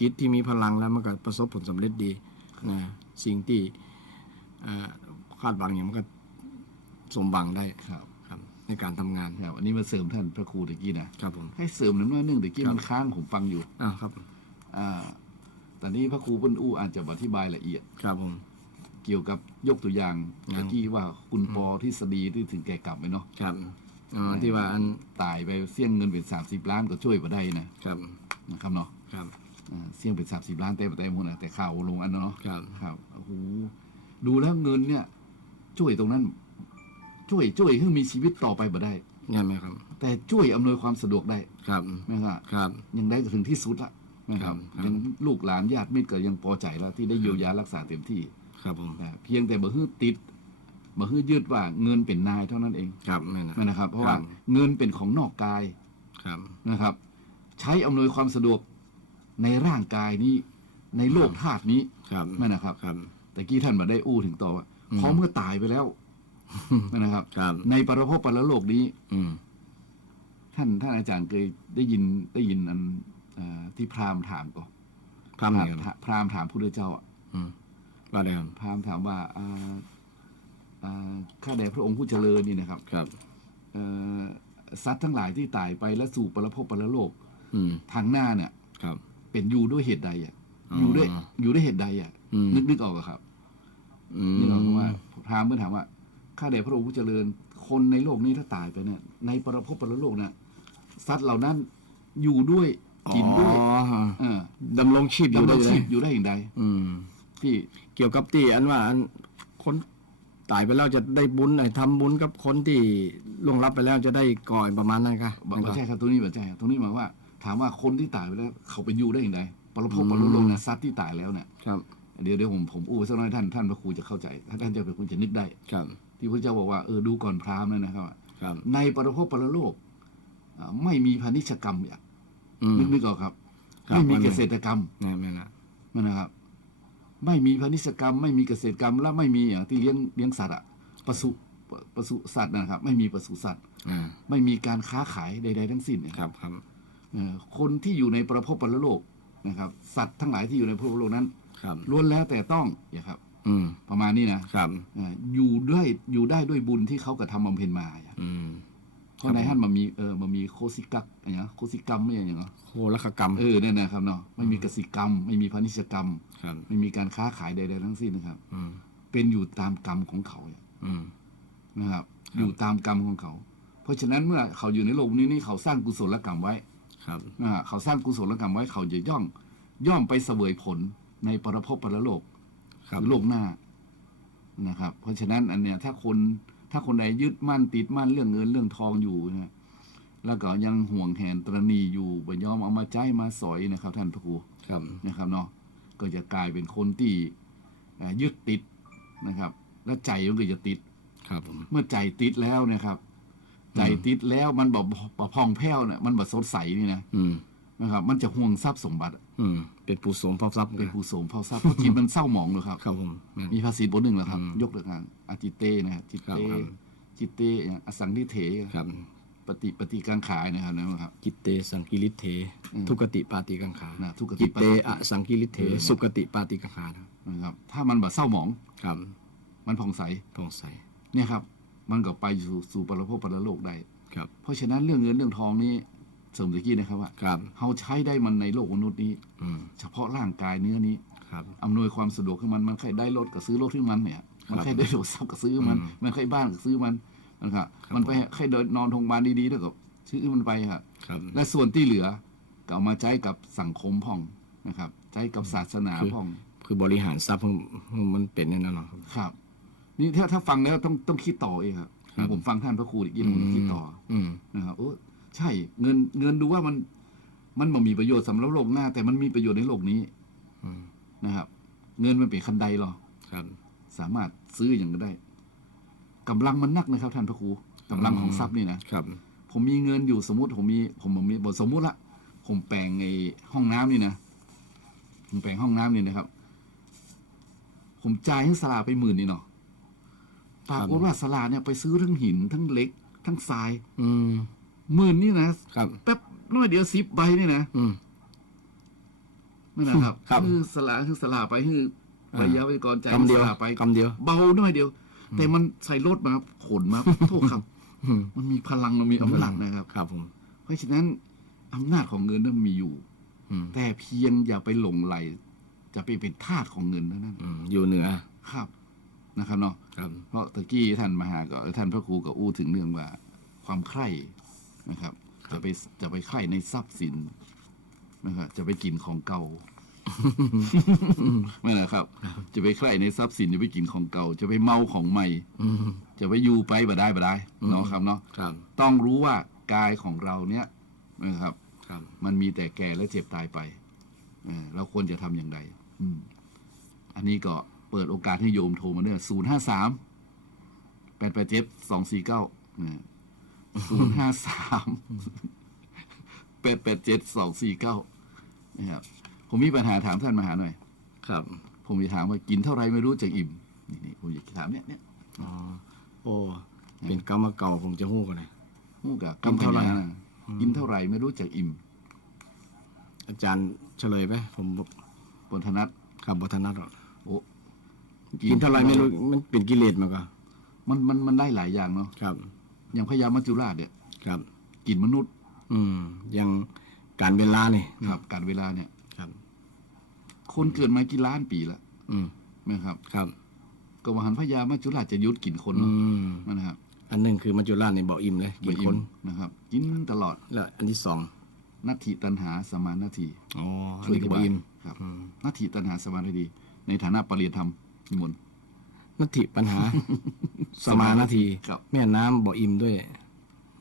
จิตที่มีพลังแล้วมันก็ประสบผลสำเร็จดีนะสิ่งที่คาดหวังอย่างมันก็สมหวังได้ครับในการทำงานครับอันนี้มาเสริมท่านพระครูตะกี้นะครับ ผมให้เสริมหนึ่งตะกี้มันค้างผมฟังอยู่ครับตอนนี้พระครูเปิ้นอาจจะอธิบายละเอียดครับผมเกี่ยวกับยกตัวอย่างตะกี้ว่าคุณปอทฤษฎีที่ถึงแก่กลับไปเนาะครับที่ว่าอันตายไปเสี่ยงเงินเป็น30 ล้านก็ช่วยมาได้นะครับเนาะครับเสี่ยงเป็น30 ล้านแต่หมดนะแต่ข่าวลงอันเนาะครับโอ้โหดูแล้วเงินเนี่ยช่วยตรงนั้นช่วยให้มีชีวิตต่อไปบ่ได้ใช่ไหมครับแต่ช่วยอำนวยความสะดวกได้ครับนะครับยังได้ถึงที่สุดละนะครับยังลูกหลานญาติมิตรก็ยังพอใจแล้วที่ได้เยียวยารักษาเต็มที่ครับผมเพียงแต่บ่ฮื้อติดบ่ฮื้อยึดว่าเงินเป็นนายเท่านั้นเองครับนั่นนะครับเพราะว่าเงินเป็นของนอกกายนะครับใช้อำนวยความสะดวกในร่างกายนี้ในโลกธาตุนี้นั่นนะครับแต่กี้ท่านมาได้อู้ถึงต่อว่าพอเมื่อตายไปแล้วนะครับในปรภพปรโลกนี้ท่านอาจารย์เคยได้ยินอันที่พราหมณ์ถามก่อนพราหมณ์ถามพระพุทธเจ้าว่าอะไรพราหมณ์ถามว่าข้าแต่พระองค์ผู้เจริญนี่นะครับสัตว์ทั้งหลายที่ตายไปและสู่ปรภพปรโลกทางหน้าเนี่ยเป็นอยู่ด้วยเหตุใดอยู่ด้วยเหตุใดนึกออกครับนึกออกว่าพราหมณ์เมื่อถามว่าข้าแต่พระองค์ผู้เจริญคนในโลกนี้ถ้าตายไปเนี่ยในปรภพปรโลกเนี่ยสัตว์เหล่านั้นอยู่ด้วยกินด้วยดำรงชีพอยู่ได้อย่างใดที่เกี่ยวกับที่อันว่าคนตายไปแล้วจะได้บุญทำบุญกับคนที่ล่วงลับไปแล้วจะได้ก่อยประมาณนั้นค่ะไม่ใช่ครับตรงนี้ไม่ใช่ตรงนี้หมายว่าถามว่าคนที่ตายไปแล้วเขาไปอยู่ได้อย่างไรปรภพปรโลกนะสัตว์ที่ตายแล้วเนี่ยเดี๋ยวผมอู้สักหน่อยท่านพระครูจะเข้าใจท่านจะเป็นคนจะนึกได้ที่พระเจ้าบอกว่าดูก่อนพราหมณ์นั่นนะครับในปรภพปรโลกไม่มีพาณิชกรรมอย่างนึกออกครับไม่มีเกษตรกรรมนะครับไม่มีพาณิชกรรมไม่มีเกษตรกรรมและไม่มีอย่างที่เลี้ยงสัตว์ปศุสัตว์นะครับไม่มีปศุสัตว์ไม่มีการค้าขายใดๆทั้งสิ้นครับคนที่อยู่ในปรภพปรโลกนะครับสัตว์ทั้งหลายที่อยู่ในปรภพปรโลกนั้นล้วนแล้วแต่ต้องนะครับประมาณนี้นะครับอยู่ได้ด้วยบุญที่เขากระทำบำเพ็ญมาเพราะในท่านมันมีโคสิกักอย่างโคสิกรรมไม่อย่างเนาะโคลกรรมเนี่ยนะครับเนาะไม่มีกสิกรรมไม่มีพาณิชกรรมไม่มีการค้าขายใดๆทั้งสิ้นนะครับเป็นอยู่ตามกรรมของเขานะครับอยู่ตามกรรมของเขาเพราะฉะนั้นเมื่อเขาอยู่ในโลกนี้เขาสร้างกุศลกรรมไว้เขาสร้างกุศลกรรมไว้เขาจะย่อมไปเสวยผลในปรภพปรโลกโลกหน้านะครับเพราะฉะนั้นอันเนี้ยถ้าคนใดยึดมั่นติดมั่นเรื่องเงินเรื่องทองอยู่นะแล้วก็ยังห่วงแหนตรณีอยู่บ่ยอมเอามาใจมาสอยนะครับท่านพระครูนะครับเนาะก็จะกลายเป็นคนที่ยึดติดนะครับแล้วใจมันก็จะติดเมื่อใจติดแล้วนะครับใจติดแล้วมันพองแผ้วเนี่ยมันสดใสนี่นะครับมันจะห่วงทรัพย์สมบัติเป็นผู้สมเฝ้าทรัพย์เป็นผู้สมเฝ้าทรัพย์เพราะจิตมันเศร้าหมองเลยครับมีภาษีบทหนึ่งแล้วครับยกตัวอย่างอจิเตนะครับจิตเตอสังนิเถปฏิกังขายนะครับจิตเตสังกิริเถทุกติปาติกังขาจิตเตอสังกิริเถสุกติปาติกังขานะครับถ้ามันเศร้าหมองมันผ่องใสเนี่ยครับมันก็ไปสู่ปรภพปรโลกได้เพราะฉะนั้นเรื่องเงินเรื่องทองนี้สมตะกี้นะครับว่าเขาใช้ได้มันในโลกมนุษย์นี้เฉพาะร่างกายเนื้อนี้อำนวยความสะดวกให้มันใครได้รถก็ซื้อรถที่มันเนี่ยมันใครได้โทรศัพท์ก็ซื้อมันใครบ้านก็ซื้อมันนะครับมันไปใครเดินนอนโรงพยาบาลดีๆแล้วก็ซื้อมันไปครับและส่วนที่เหลือก็เอามาใช้กับสังคมพ่องนะครับใช้กับศาสนาพ่องคือบริหารทรัพย์มันเป็นแน่นอนครับนี่ถ้าฟังแล้วต้องคิดต่อเองครับผมฟังท่านพระครูอีกยิ่งผมคิดต่อนะครับโอ้ใช่เงินดูว่ามันมีประโยชน์สำหรับโลกหน้าแต่มันมีประโยชน์ในโลกนี้นะครับเงินมันเป็นคันใดหรอสามารถซื้ออย่างก็ได้กำลังมันนักนะครับท่านพระครูกำลังของทรัพย์นี่นะครับผมมีเงินอยู่สมมติผมมีบทสมมุติละผมแปลงไอ้ห้องน้ำนี่นะผมแปลงห้องน้ำนี่นะครับผมจ่ายให้ศาลาไป10,000นี่เนาะปรากฏว่าศาลาเนี่ยไปซื้อทั้งหินทั้งเหล็กทั้งทราย10,000นี่นะแป๊บน้อยเดียว10 ใบนี่นะ ไม่นะครับ ครับ คือสละไปคือระยะเวลาก่อนใจ กำเดียว สละไป กำเดียว เบาน้อยเดียว แต่มันใส่รถมาขนมาโทษครับ มันมีพลังมันมีอำนาจนะครับ ครับผม เพราะฉะนั้นอำนาจของเงินนั้นมีอยู่ อืม แต่เพียงอย่าไปหลงไหลจะไปเป็นทาสของเงินเท่านั้น อยู่เหนือ ครับนะครับเนาะ ครับ เพราะตะกี้ท่านมหาก็ท่านพระครูก็อู้ถึงเรื่องว่าความใคร่นะครับ จะไปใคร่ในทรัพย์สินนะครับจะไปกินของเก่า ไม่นะครับ จะไปใคร่ในทรัพย์สินจะไปกินของเก่า จะไปเมาของใหม่ จะไปอยู่ไปบ่ได้เนาะครับเนาะ ครับ ต้องรู้ว่ากายของเราเนี่ยนะครับ ครับ มันมีแต่แก่และเจ็บตายไปเราควรจะทำอย่างไรอันนี้ก็เปิดโอกาสให้โยมโทรมาเนี่ย053-887-249 นะครับ ผมมีปัญหาถามท่านมหาหน่อย ครับ ผมจะถามว่ากินเท่าไรไม่รู้จักอิ่ม นี่ผมอยากถามเนี่ย อ๋อโอ้เป็นกรรมเก่าผมจะหู้กันเลย มูกับ กินเท่าไหร่ นะกินเท่าไรไม่รู้จักอิ่ม อาจารย์เฉลยไหมผม บนธนัต ครับบัฒนัทหรอก โอ้ กินเท่าไรไม่รู้มันเป็นกิเลสมาก็ มันได้หลายอย่างเนาะ ครับ อย่างพญามัจจุราชเนี่ย ครับ กินมนุษย์ ยังการเวลานี่ ครับการเวลาเนี่ย ครับ คนเกิดมากี่ล้านปีละ อืม นะครับ ครับ ก็ว่าหันพญามัจจุราชจะยุดกินคน อื เนาะ ม นะครับ อันหนึ่งคือมัจจุราชในบ่อิ่มเลยกินคน นะครับ กินตลอด แล้วอันที่สอง นัตถิตันหาสมานาที อ๋ออัน ช่วย นี้ อ ก็ ธิ บ่ บาย อิ่ม ครับนัตถิตันหาสมานาที ในฐานะปริยธรรมนิมนต์ นัตถิปัญหา สมานาที ครับ แม่น้ำบ่อิ่มด้วย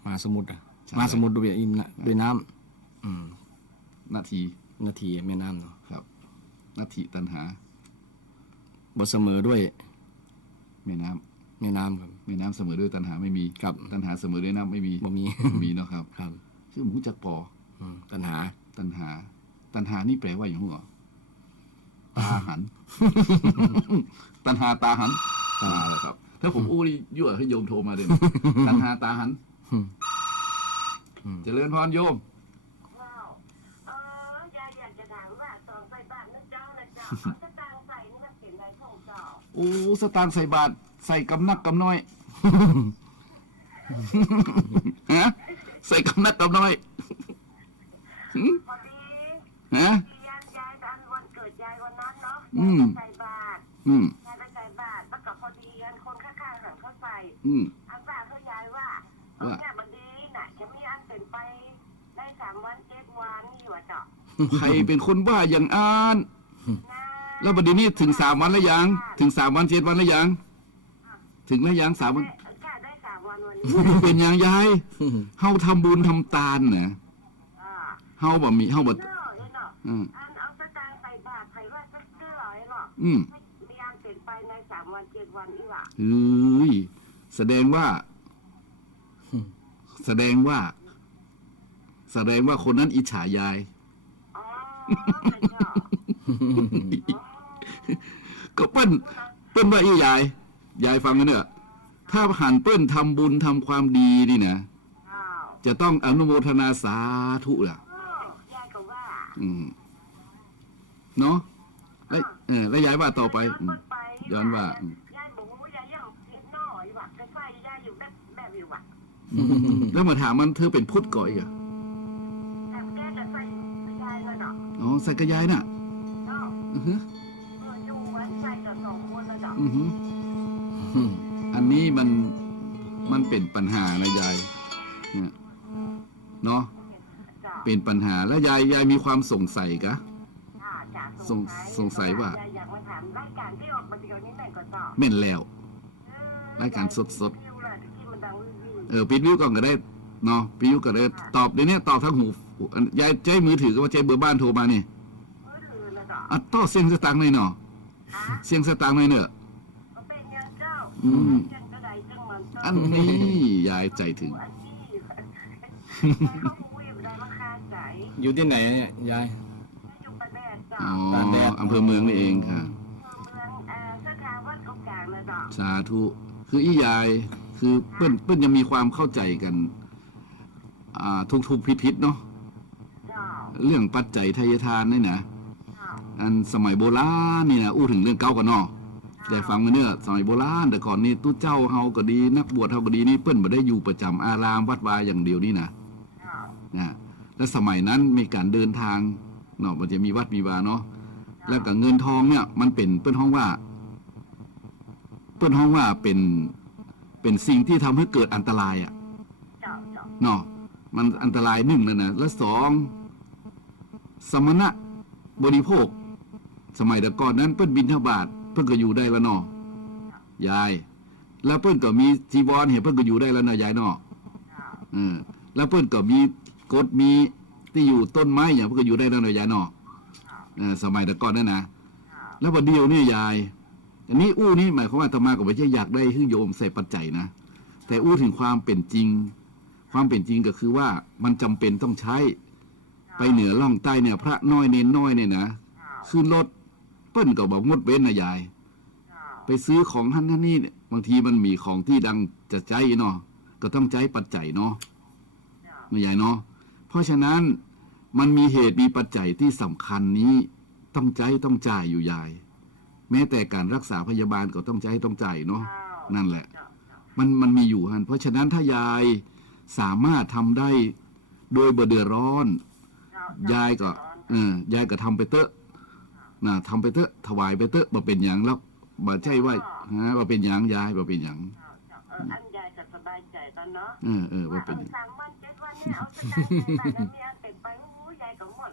มหาสมุทรอ่ะ ใช่ มหาสมุทรด้วยอิ่มนะด้วยน้ำ นาที นาทีแม่น้ำเนาะ ครับนัตถิตันหา บ่เสมอด้วย แม่น้ำ แม่น้ำครับ แม่น้ำเสมอด้วยตันหาไม่มี ครับ ตันหาเสมอด้วยน้ำไม่มี บ่มี มีเนาะครับ ครับ ซึ่งผมรู้จักปอ ปัญหา ตันหา ตันหานี่แปลว่าอย่างหัวตาหัน ตันหาตาหันตาแหละครับ ถ้าผมอู้นี่ยั่วให้โยมโทรมาเลยนะ ตันหาตาหันเจริญพรโยม ว้าวยายอยากจะถามว่าตอนใส่บาตรนะเจ้าเอาสตางค์ใส่นี่มันเป็นไรของเจ้า โอ้สตางค์ใส่บาทใส่กำนักกำน้อย ฮะใส่กำนักกำน้อย พอดี ฮะ ที่ยายอันวันเกิดยายวันนั้นเนาะ อืม ใส่บาตร อืม ยายไปใส่บาตรแล้วก็พอดีอันคนข้างๆหันเข้าใส่ อืม อันบาตรเขายายว่าเนี่ยมันดีน่ะจะมีอันเป็นไปได้3 วัน 7 วันนี่ว่าเจ้า ใครเป็นคนบ้าอย่างอ่าน นะ แล้วบัดนี้ถึง3 วันแล้วยัง ถึง3 วัน 7 วันแล้วยัง ถึงแล้วยัง3 วัน กล้าได้3 วันวันนี้ เป็นอย่างยายเฮาทำบุญทำตาลนะ อ่า เฮาบ่มีเฮาบ่ เนาะเนาะ อืม อันเอาสตางค์ใส่บาตรใครว่าจะเชื่อไอ้หรอก อืม มีอันเป็นไปใน3 วัน 7 วันอีหว่า เฮ้ยแสดงว่า แสดงว่าคนนั้นอิจฉายาย อ๋อเป็นเจ้า ก็เปิ้นว่าอียายฟังกันเนอะถ้าหันเปิ้นทำบุญทำความดีนี่นะ อ้าว จะต้องอนุโมทนาสาธุล่ะ ยายก็ว่า เนาะแล้วยายว่าต่อไป ย้อนว่า ยายบอกว่ายายยังเล็กน้อยว่ะไฟยายอยู่แบบอยู่ว่ะ แล้วมาถามมันเธอเป็นพุทธก่อยอ่ะ แต่แกจะใส่ยายเลยเนาะ อ๋อใส่กระยายน่ะ เนาะ อือฮึ อยู่ไว้ใส่กับ2 คนเลยเนาะ อือฮึอันนี้มันเป็นปัญหานะยายเนี่ยเนาะ จ้า เป็นปัญหาแล้วยายมีความสงสัยกะ จ้า สงสัยว่า ยายอยากมาถามรายการที่ออกมาเดียวนี้แม่งก็เจ้า เม่นแล้ว รายการสด วิวเลยที่มันดังวิว ปิดวิวก่อนก็ได้เนาะปิดวิวก็ได้ตอบเดี๋ยวนี้ตอบทั้งหูยายใจมือถือก็ว่าใจเบอร์บ้านโทรมานี่ มือถือเลยเนาะ อ่ะต่อเสียงสตังค์หน่อยเนาะ ฮะ เสียงสตังค์หน่อยเนอะ มันเป็นยังเจ้า อืม จังกระไดจังมันเจ้า อันนี้ยายใจถึง อาชีพให้เขาคุยอยู่ได้มาคาใจ อยู่ที่ไหนเนี่ยยาย อยู่ประแดดเจ้า อ๋อ ตาแดด อำเภอเมืองนี่เองค่ะ เมืองสถาวัดกกลางนะเจ้า สาธุคืออียายคือเปิ้นยังมีความเข้าใจกันทุกๆพิษเนาะ เจ้า เรื่องปัจจัยทายทานนี่นะ เจ้า อันสมัยโบราณนี่นะอู้ถึงเรื่องเก่ากันเนาะแต่ฟังมาเนี่ยสมัยโบราณแต่ก่อนนี่ตู้เจ้าเฮาก็ดีนักบวชเฮาก็ดีนี่เปิ้นบ่ได้อยู่ประจำอารามวัดวาอย่างเดียวนี่นะและสมัยนั้นมีการเดินทางเนาะมันจะมีวัดมีวาเนาะแล้วก็เงินทองเนี่ยมันเป็นเปิ้นห้องว่าเป็นสิ่งที่ทำให้เกิดอันตรายอ่ะเนาะมันอันตรายหนึ่งแล้วนะและสองสมณะบริโภคสมัยแต่ก่อนนั้นเปิ้นบิณฑบาตเปิ้นก็อยู่ได้แล้วเนาะยายแล้วเปิ้นก็มีจีวรเห็นเปิ้นก็อยู่ได้แล้วนะยายเนาะแล้วเปิ้นก็มีกฎมีที่อยู่ต้นไม้อย่างเปิ้นก็อยู่ได้แล้วนะยายเนาะสมัยแต่ก่อนนั่นนะแล้ววันเดียวนี่ยายอันนี้อู้นี่หมายความว่าอาตมาก็ไม่ใช่อยากได้ให้โยมใส่ปัจจัยนะแต่อู้ถึงความเป็นจริงความเป็นจริงก็คือว่ามันจำเป็นต้องใช้ไปเหนือล่องใต้เนี่ยพระน้อยเนนน้อยเนี่ยนะขึ้นรถเปิ้นก็บอกงดเว้นนะยายไปซื้อของท่านนี่เนี่ยบางทีมันมีของที่ดังจะใจเนาะก็ต้องใจปัจจัยเนาะนะยายเนาะเพราะฉะนั้นมันมีเหตุมีปัจจัยที่สำคัญนี้ต้องใจต้องจ่ายอยู่ยายแม้แต่การรักษาพยาบาลก็ต้องใจต้องจ่ายเนาะนั่นแหละมันมีอยู่ฮันเพราะฉะนั้นถ้ายายสามารถทำได้โดยบ่เดือดร้อนยายก็ทำไปเตอะนะทำไปเตอะถวายไปเตอะบ่เป็นอย่างแล้วบ่ใช่ว่าบ่เป็นอย่างยายบ่เป็นอย่างอันยายจะสบายใจตอนเนาะบ่เป็น3 วัน 7 วันเนี่ยเอาสตางค์ไปบ้านเนี่ยเป็นไปยายก็หมด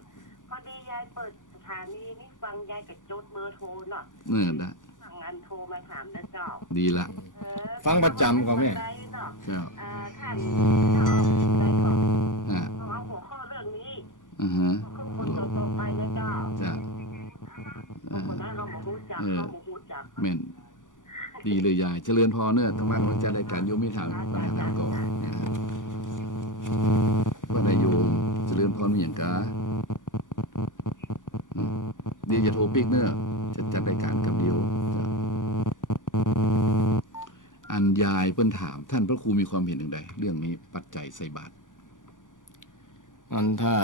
พอดียายเปิดสถานีนี่ฟังยายก็จดเบอร์โทรเนาะได้ฟังงานโทรมาถามนะเจ้าดีละฟังประจำก่อนแม่ท่านเอาหัวข้อเรื่องนี้คนต่อไปนะเจ้าคนนั้นเราหมูจับเขาหมูจับแม่นดีเลยยายเจริญพรเนอะธรรมะมันจะได้การโยมไม่ถามปัญหาก่อนวันใดโยมเจริญพรมีอย่างกาดีจะโทรปิกเนอะจะจัดรายการกับเดียวอันยายเพิ่นถามท่านพระครูมีความเห็นอย่างไรเรื่องนี้ปัจจัยใส่บาตรอันถ้า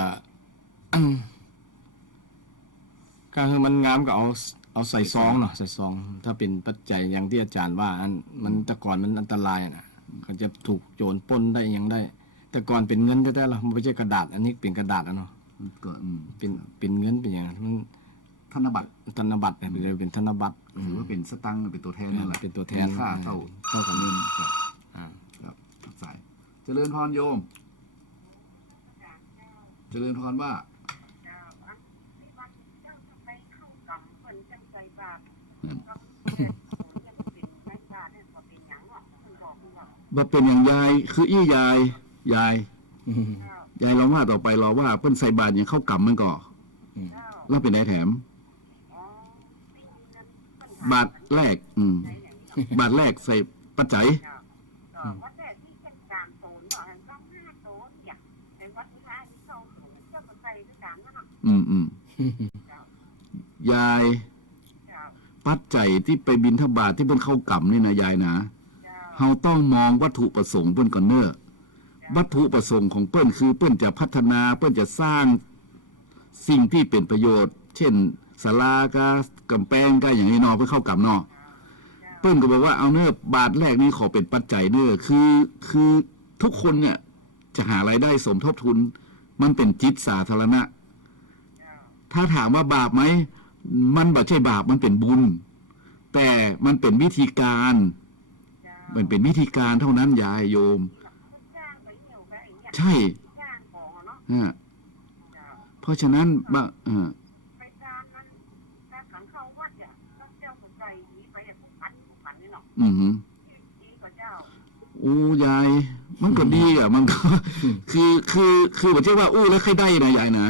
ก็คือมันงามก็เอาใส่ซองเนาะใส่ซองถ้าเป็นปัจจัยอย่างที่อาจารย์ว่าอันมันแต่ก่อนมันอันตรายนะเขาจะถูกโจรปล้นได้ยังได้แต่ก่อนเป็นเงินแท้ๆหรอมันไม่ใช่กระดาษอันนี้เป็นกระดาษเนาะก็เป็นเงินเป็นอย่างนั้นมันธนบัตรเนี่ยเป็นธนบัตรหรือว่าเป็นสตังค์เป็นตัวแทนนั่นแหละเป็นตัวแทนค่าเท่ากับเงินครับสายเจริญพรโยมเจริญพรว่าบ่เป็นอย่างยายคืออี้ยายลองว่าต่อไปรอว่าเปิ้นใส่บาตรอย่างเข้ากรรมมันก็แล้วเป็นได้แถมบาทแรกบาทแรกใส่ปัจจัยยายปัจจัยที่ไปบิณฑบาตที่เพิ่นเข้ากรรมนี่นะยายนะเฮาต้องมองวัตถุประสงค์เพิ่นก่อนเน้อวัตถุประสงค์ของเปิ้นคือเปิ้นจะพัฒนาเปิ้นจะสร้างสิ่งที่เป็นประโยชน์เช่นศาลากากำแพงก็อย่างนี้เนาะเพื่อเข้ากรรมเนาะเปิ้นก็บอกว่าเอาเน้อบาทแรกนี้ขอเป็นปัจจัยเน้อคือทุกคนเนี่ยจะหารายได้สมทบทุนมันเป็นจิตสาธารณะถ้าถามว่าบาปไหมมันบ่ใช่บาปมันเป็นบุญแต่มันเป็นวิธีการมันเป็นวิธีการเท่านั้นยายโยมใช่เพราะฉะนั้นอู้ยายมันก็ดีอ่ะมันก็คือไม่ใช่ว่าอู้แล้วใครได้นะยายนะ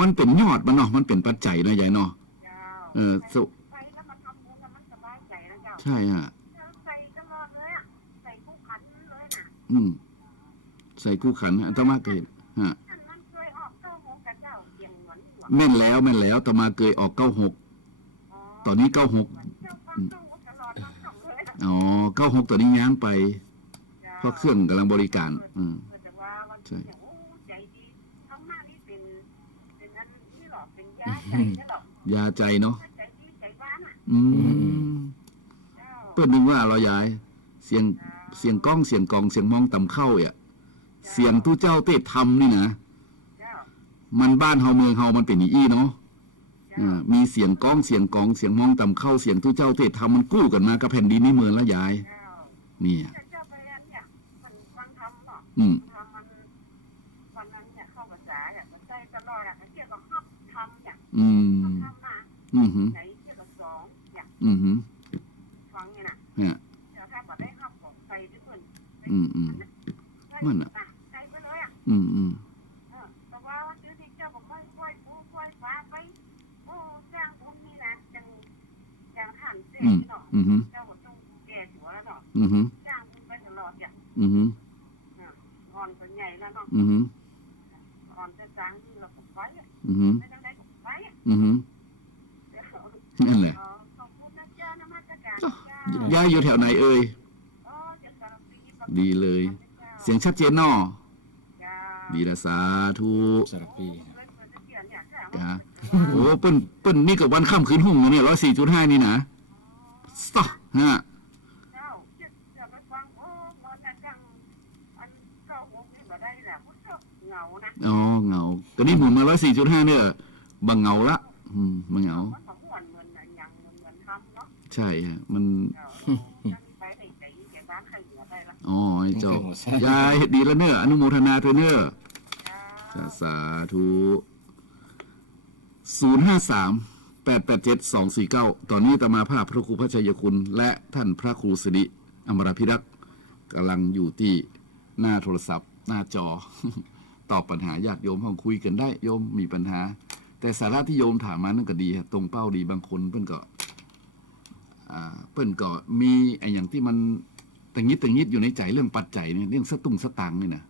มันเป็นยอดมันเนาะมันเป็นปัจจัยนะยายเนาะใช่ฮะใส่คู่ขันฮะตมาเกิดฮะแม่นแล้วตมาเกยออก96ตอนนี้9696ตอนนี้ย้างไปเพราะเครื่องกำลังบริการใช่ เป็นยาใจเนี่ยหรอก ยาใจเนาะ ใจดีใจบ้านอ่ะ อืมเปิ้นนึกว่าเรายายเสียงเสียงก้องเสียงกองเสียงมองต่ำเข้าอ่ะเสียงตู้เจ้าเต้ทำนี่นะ เจ้า มันบ้านเฮาเมืองเฮามันเป็นอี้เนาะ เจ้า มีเสียงก้องเสียงกองเสียงมองต่ำเข้าเสียงตู้เจ้าเต้ทำมันกู้กันมากับแผ่นดินนี้เมืองละยาย เจ้า นี่ เจ้าไปเนี่ยมันฟังทำเนาะ อืม ทำมันวันนั้นเนี่ยเข้าภาษาเนี่ยมันใจตลอดอ่ะเกี่ยวกับฮับทำเนี่ย อืม ทำมา อืมหืม ไหนเกี่ยวกับสองเนี่ย อืมหืม ฟังเนี่ยนะ เนี่ย เดี๋ยวถ้าบอกได้ฮับของใส่ด้วยเพื่อน อืมอืม มันอะ ใส่ไปเลยอ่ะ อืมอืม แต่ว่าวันที่เจ้าบอกค่อยปูค่อยฟ้าไปโอ้จ้างบุญนี่นะจังหันเสีย อืม เนาะ อืมหืม เจ้าก็ต้องแก่หัวแล้วเนาะ อืมหืม จ้างบุญไปตลอดเนี่ย อืมหืม อ่อนเป็นใหญ่แล้วเนาะ อืมหืม อ่อนจะจ้างนี่เราก็ไปอ่ะ อืมหืม ไม่ต้องได้ก็ไปอ่ะ อืมหืม เดี๋ยว นั่นแหละ ขอบคุณนะจ้านมัสการ ยายอยู่แถวไหนเอ่ย อ๋อจะสารปี ดีเลย เสียงชัดเจนเนาะดีละสาธุ สารปี จ้าโอ้เปิ้นนี่กับวันค่ำคืนหุ่งนะเนี่ย104.5นี่นะสตอฮะ เจ้าจะไปฟังโอ้มาแต่จังอันเก้าหกนี่มาได้แหละพุทธเหงานะ อ๋อเหงาก็นี่หมุนมา104.5เนี่ยบังเหงาละบังเหงา มันก็ม่วนเหมือนอย่างเหมือนทำเนาะ ใช่ฮะมัน จะมีไปไหนไหนแกบ้านใครเหลือได้ละ อ๋อไอ้เจ้ายายเฮ็ดดีแล้วเนอะอนุโมทนาเธอเนอะสาธุ053-887-249ตอนนี้อาตมาภาพพระครูพระชัยคุณ และท่านพระครูสิริอมรพิรักษ์กำลังอยู่ที่หน้าโทรศัพท์ หน้าจอ ตอบปัญหาญาติโยมห้องคุยกันได้โยมมีปัญหา แต่สาระที่โยมถามมานั่นก็ดีฮะตรงเป้าดีบางคนเพิ่นก็มีไอ้อย่างที่มันตังยิดอยู่ในใจเรื่องปัจจัยเนี่ยเรื่องสตังค์นี่นะ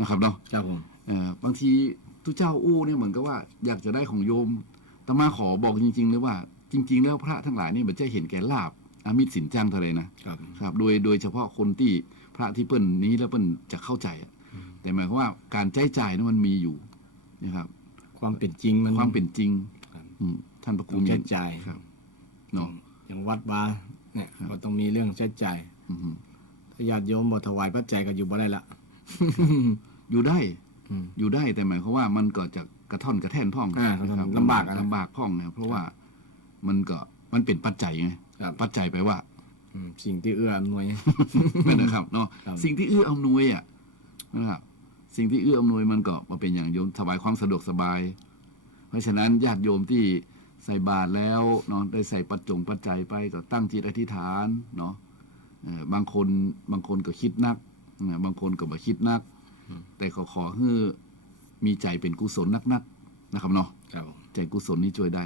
นะครับเนาะ ครับผม บางทีทุกเจ้าอู้เนี่ยเหมือนกับว่าอยากจะได้ของโยมอาตมาขอบอกจริงๆเลยว่า จริง ๆ แล้วพระทั้งหลายเนี่ยมันจะเห็นแก่ลาบอามิตรสินจ้างเท่าไรนะครับ ครับโดยเฉพาะคนที่พระที่เปิ้นนี้แล้วเปิ้นจะเข้าใจอะแต่หมายความว่าการใช้จ่ายนั้นมันมีอยู่นะครับ ความเป็นจริงมัน ความเป็นจริง ครับ ท่านพระครู ต้องใช้จ่าย ครับเนาะ อย่างวัดวาเนี่ยก็ต้องมีเรื่องใช้จ่าย อืม ถ้าญาติโยมบ่ถวายปัจจัยก็อยู่บ่ได้ละ อยู่ได้ อืม อยู่ได้แต่หมายความว่ามันก็จะกระท่อนกระแท่นพ่อง ครับลำบากอะนะ ลำบากพ่องนะเพราะว่ามันเป็นปัจจัยไง ครับ ปัจจัยแปลว่า สิ่งที่เอื้ออำนวย นะครับเนาะ ครับ สิ่งที่เอื้ออำนวยอ่ะนะครับสิ่งที่เอื้ออำนวยมันก็มาเป็นอย่างโยมถวายความสะดวกสบาย เพราะฉะนั้นญาติโยมที่ใส่บาตรแล้วเนาะได้ใส่ปัจจัยไปก็ตั้งจิตอธิษฐานเนาะบางคนก็คิดนักบางคนก็บ่คิดนัก แต่ขอให้มีใจเป็นกุศลนักๆนะครับเนาะ ครับผม ใจกุศลนี่ช่วยได้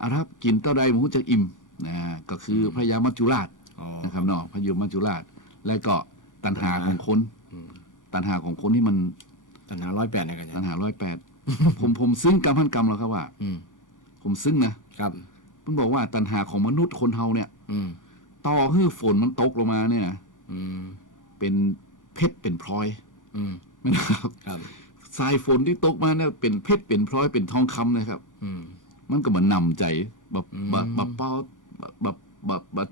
อารับกินเต้าใดมันจะอิ่มนะก็คือพระยามัจจุราช อ๋อ นะครับเนาะพระยามัจจุราช และก็ตัณหาของคน ตัณหาของคนที่มัน ตัณหา108นะกัน ตัณหา108 ผมซึ้งกรรมพันกรรมแล้วครับว่า ผมซึ้งนะครับ มันบอกว่าตัณหาของมนุษย์คนเฮาเนี่ย ต่อให้ฝนมันตกลงมาเนี่ย เป็นเพชรเป็นพลอยไม่นะครับ ครับ สายฝนที่ตกมาเนี่ยเป็นเพชรเป็นพลอยเป็นทองคำนะครับ มันก็มานำใจแบบ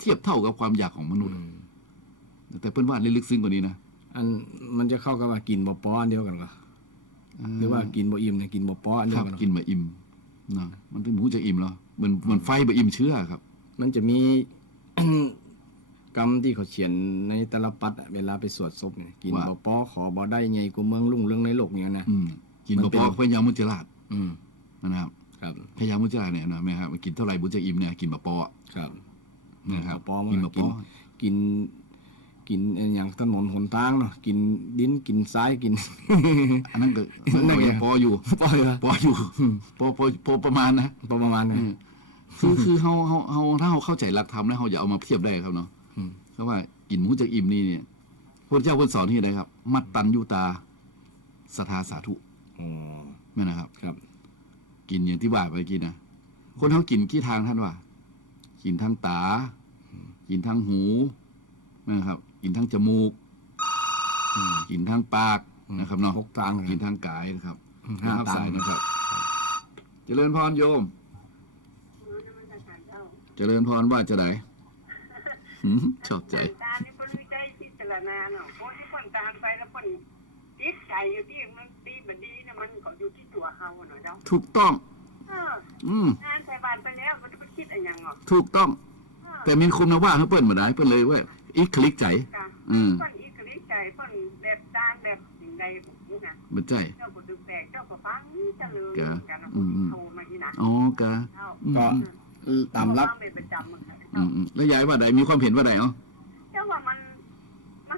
เทียบเท่ากับความอยากของมนุษย์ แต่เพื่อนว่าลึกซึ้งกว่านี้นะ อันมันจะเข้ากับว่ากินบ่ป้ออันเดียวกันก็หรือว่ากินบ่อิ่มเนี่ยกินบ่ป้ออันเดี ค ย รั ว บ กัน กินมาอิ่มนะมันถึงหูจะอิ่มแล้วมันไฟบะอิ่มเชื้อครับ มันจะมี กรรมที่เขาเขียนในตลปัดอะเวลาไปสวดศพเนี่ยกินบ่ป้อขอบ่ได้ไงกูเมืองรุ่งเรืองในโลกเนี่ยนะ กิน มันเป็น พอพยามุจจราช นะครับ ครับ พยามุจจราชเนี่ยนะแม่ครับมันกินเท่าไหร่บุญจะอิ่มเนี่ยกินบะปอ ครับ นะครับ บ่ป้อ กิ มัน น บะป กิน อ กินอย่างถนนหนทางเนาะกินดินกินทรายกิน อันนั้นก็ นั่นไง ปออยู่ ป้อเลย ปออยู่ปอประมาณนะ ประมาณนั้น คือเฮาถ้าเราเข้าใจหลักธรรมแล้วเราอย่าเอามาเทียบได้ครับเนาะเพราะว่ากินหมูจากอิ่มนี่เนี่ยพระเจ้าเพิ่นสอนที่ใดครับ มัตตัญญูตาสทาสาธุ อ๋อ แม่นะครับ ครับ กินอย่างที่ว่าไปกินนะคนเขากินกี่ทางท่านว่า กินทางตา กินทางหูนะครับ กินทางจมูก กินทางปากนะครับเนาะ 6 ทาง กินทางกายนะครับ ห้า ทาง ทาง สายนะครับ เจริญพรโยม เจริญพรว่าจะไหนชอบใจ ตานี่เพิ่นวิจัยพิจารณาเนาะเพราะที่คนตามไปแล้วเพิ่นจิตใจอยู่ที่มันดีบ่ดีเนี่ยมันก็อยู่ที่ตัวเฮาเนาะเจ้า ถูกต้อง งานใส่บาตรไปแล้วมันจะไปคิดอะไรอย่างเนาะ ถูกต้อง แต่มีคนมาว่าเขาเปิ้นมาได้เปิ้นเลยเว้ยอีกคลิกใจ เพิ่นอีกกลิใจเพิ่นแบบตามแบบสิ่งใดนี่นะ บ่ใจ เจ้าก็ดึกแปลกเจ้าก็ฟังจะลืมกันนะโทรมาที่นะ อ๋อกะ ก็ตามรับ เป็นประจำมันค่ะ แล้วยายว่าใดมีความเห็นว่าใดเนาะ เจ้าว่ามัน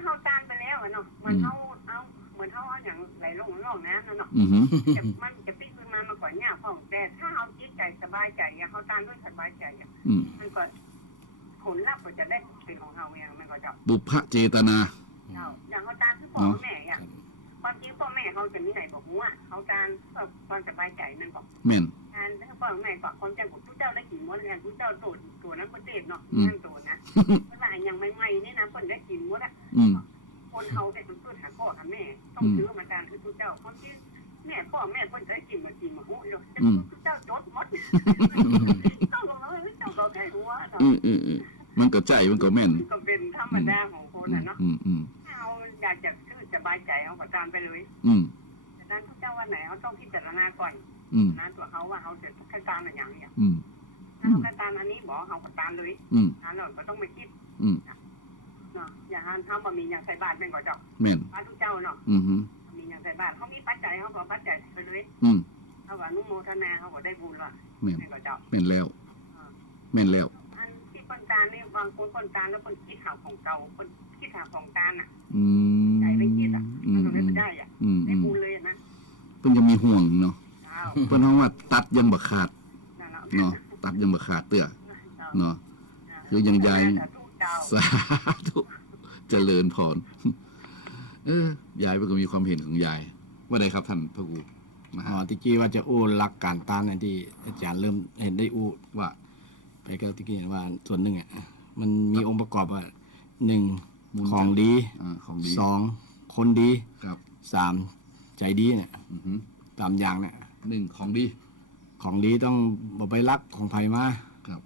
เฮาตามไปแล้วเนาะมันเฮาเหมือนเฮาเอาอย่างไหลลงล่องน้ำเนาะมันจะปิ้งขึ้นมาก่อนเนี่ยของแต่ถ้าเฮาจิตใจสบายใจเฮาตามด้วยสบายใจมันก็ผลลัพธ์ก็จะได้เป็นของเฮาเองมันก็จะ บุพเจตนา อย่างเขาตามคือพ่อแม่อย่างความจริงพ่อแม่เขาจะมีไหนบอกว่าเขาตามความสบายใจนั่นบอก แม่น การถ้าพ่อแม่บอกความจำของทุกเจ้าได้กินมดเลยทุกเจ้าตัวนั้นประเทศเนาะนั่นตัวนะเวลาอย่างใหม่ๆนี่นะคนได้กินมดอ่ะคนเขาได้เป็นตัวหาพ่อหาแม่ต้องซื้อมาตามคือทุกเจ้าความจริงแม่พ่อแม่คนได้กินมากินมาโอ้ยเนาะแต่ทุกเจ้าจดมดต้องลงแล้วเจ้าก็แค่รู้ว่ามันก็ใจมันก็แม่น ก็เป็นธรรมดาของคนนะเนาะเราอยากจะคือสบายใจเอาประการไปเลยดังนั้นทุกเจ้าวันไหนเขาต้องพิจารณาก่อนนั้นตัวเขาว่าเขาจะขั้นตามอะไรอย่างเงี้ยถ้าเขาขั้นตามอันนี้บอกเขาก็ตามเลยนั้นเราก็ต้องไปคิดเนาะอย่างนั้นเขาบะมีอย่างใส่บาตรเป็นก่อนเจ้า แม่น พระทุกเจ้าเนาะมีอย่างใส่บาตรเขามีปัจจัยเขาก็ปัจจัยไปเลยเขาว่านุโมทนาเขาก็ได้บุญละเป็นก่อนเจ้า แม่นแล้วแม่นแล้วอันที่คนตาเนี่ยบางคนคนตาแล้วคนคิดหาของเก่าคนคิดหาของตาน่ะใจไม่คิดอ่ะมันก็ไม่ได้อ่ะได้บุญเลยนะ เพิ่นยังมีห่วงเนาะเพิ่นว่าตัดยังบ่ขาดเนาะตัดยังบ่ขาดเตื้อเนาะคือยังยายสาธุเจริญพรยายก็มีความเห็นของยายว่าใดครับท่านพระครูตะกี้ว่าจะอู้หลักการตามในที่อาจารย์เริ่มเห็นได้อู้ว่าไปก็ตะกี้เห็นว่าส่วนหนึ่งอ่ะมันมีองค์ประกอบว่า1ของดี2คนดี3ใจดีเนี่ยตามอย่างเนี่ย1ของดีต้องบ่ไปลักของไผมา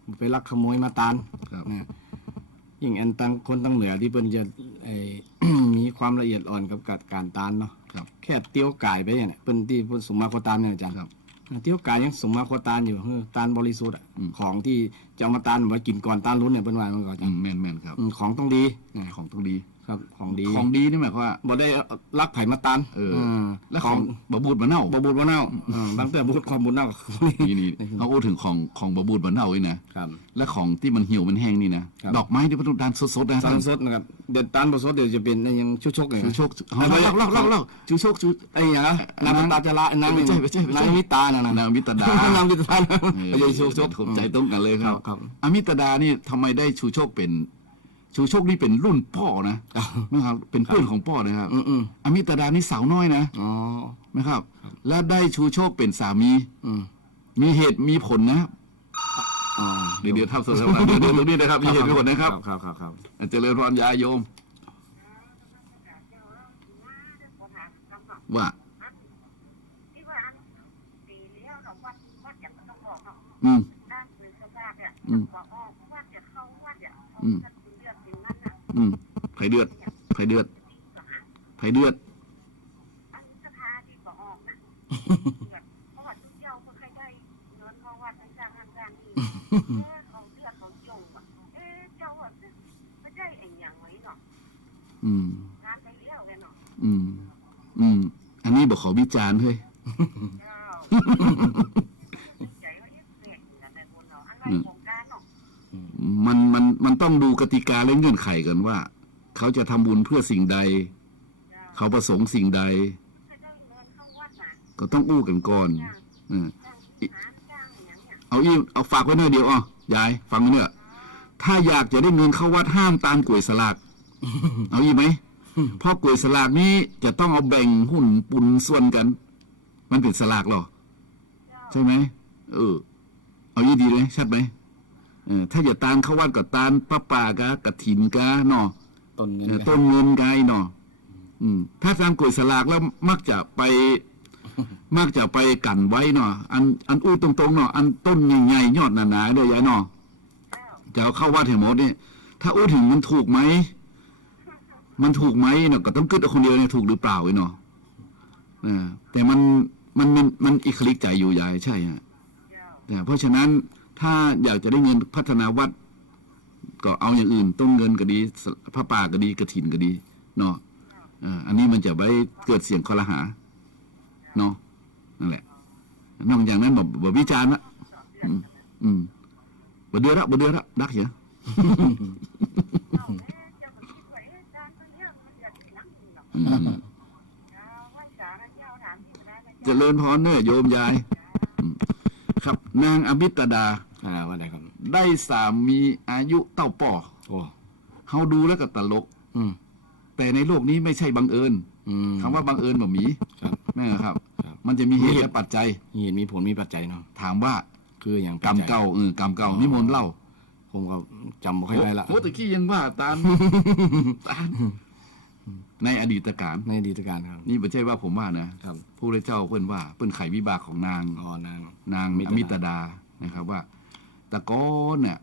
บ่ไปลักขโมยมาตานนะยิ่งอันตั้งคนตั้งเหนือที่เพิ่นจะมีความละเอียดอ่อนกับการตานเนาะแค่เตี้ยวกายไปเนี่ยเพิ่นที่เพิ่นสมมาโคตานเนี่ยอาจารย์เตี้ยวกายยังสมมาโคตานอยู่คือตานบริสุทธิ์ของที่จะเอามาตานไว้กินก่อนตานลุ้นเนี่ยเพิ่นว่ามันก็อาจารย์แม่นๆครับของต้องดีของต้องดีครับของดีนี่หมายความว่าบ่ได้ลักไผมาตานแล้วของบ่บูดบ่เน่าบางแต่บูดความบูดเน่านี่เขาพูดถึงของบ่บูดบ่เน่านี่นะครับและของที่มันเหี่ยวมันแห้งนี่นะดอกไม้ที่มันต้องทานสดๆนะสดนะครับเดี๋ยวตานบ่สดเดี๋ยวจะเป็นยังชุกๆเลยชุกเล่าชุกไอ้หยังน้ำตาจะละน้ำไม่ใช่น้ำมิตาน่ะน้ำมิตรดาน้ำมิตาไม่ใช่ชุกใจตรงกันเลยครับอมิตรดานี่ทำไมได้ชูโชคเป็นชูโชคนี่เป็นรุ่นพ่อนะครับเป็นเพื่อนของพ่อนะครับอมิตรดานี่สาวน้อยนะนะครับแล้วได้ชูโชคเป็นสามีมีเหตุมีผลนะเดี๋ยวทับสวัสดีตรงนี้นะครับมีเหตุมีผลนะครับเจริญพรยายโยมว่าไผเดือดอันนี้สภาที่ก็ออกนะเพราะว่าทุกเจ้าก็ใครได้เงินเพราะว่าทางการนี่ของเลือดของโยมอ่ะเจ้าอ่ะไม่ได้ไอ้อย่างไว้เนาะงานไปเลี้ยวกันเนาะอันนี้บอกขอวิจารณ์เฮ้ยมันต้องดูกติกาและเงื่อนไขกันว่าเขาจะทำบุญเพื่อสิ่งใดเขาประสงค์สิ่งใดก็ต้องอู้กันก่อนเอาฝากไว้หน่อยเดียวยายฟังไว้เนี่ยถ้าอยากจะได้เงินเข้าวัดห้ามตามกล้วยสลากเอาอีกไหมเพราะกล้วยสลากนี้จะต้องเอาแบ่งหุ้นปุนส่วนกันมันเป็นสลากหรอใช่ไหมเอาอีดีเลยชัดไหมถ้าอย่าตามเข้าวัดก็ตามป้าป่ากะกะถินกะเนาะต้นเงินไกเนาะถ้าตามกล้วยสลากแล้วมักจะไป มักจะไปกันไว้เนาะอันอู้ตรงๆเนาะอันต้นใหญ่ๆยอดหนาๆเด้อยายเนาะจะเอาเข้าวัดให้หมดนี่ถ้าอู้ถึงมันถูกไหมมันถูกไหมเนาะก็ต้องกึดเอาคนเดียวเนี่ยถูกหรือเปล่าไอ้เนาะแต่มันอีกคลิกใจอยู่ยายใช่ฮะเพราะฉะนั้นถ้าอยากจะได้เงินพัฒนาวัดก็เอาอย่างอื่นต้นเงินก็ดีพระป่าก็ดีกฐินก็ดีเนาะอันนี้มันจะไว้เกิดเสียงคอรหาเนาะนั่นแหละนอกจากนั้นบ่วิจารณ์ละบ่เดือดละดักเหรอเจริญพรเน้อโยมยายครับนางอมิตดาว่าไงครับ ได้สามีอายุเต้าป่อโอ้เฮาดูแล้วก็ตลกแต่ในโลกนี้ไม่ใช่บังเอิญคำว่าบังเอิญแบบมีแม่ครับ มันจะมีเหตุและปัจจัยเหตุมีผลมีปัจจัยเนาะถามว่าคืออย่างกรรมเก่ากรรมเก่านิมนต์เล่าผมก็จำไม่ค่อยได้ละโอ้ตะกี้ยังว่าตามในอดีตการครับนี่ไม่ใช่ว่าผมว่านะครับผู้ได้เจ้าเพิ่นว่าเพิ่นไขวิบากของนางอมิตดานะครับว่าตะก้อนเนี่ย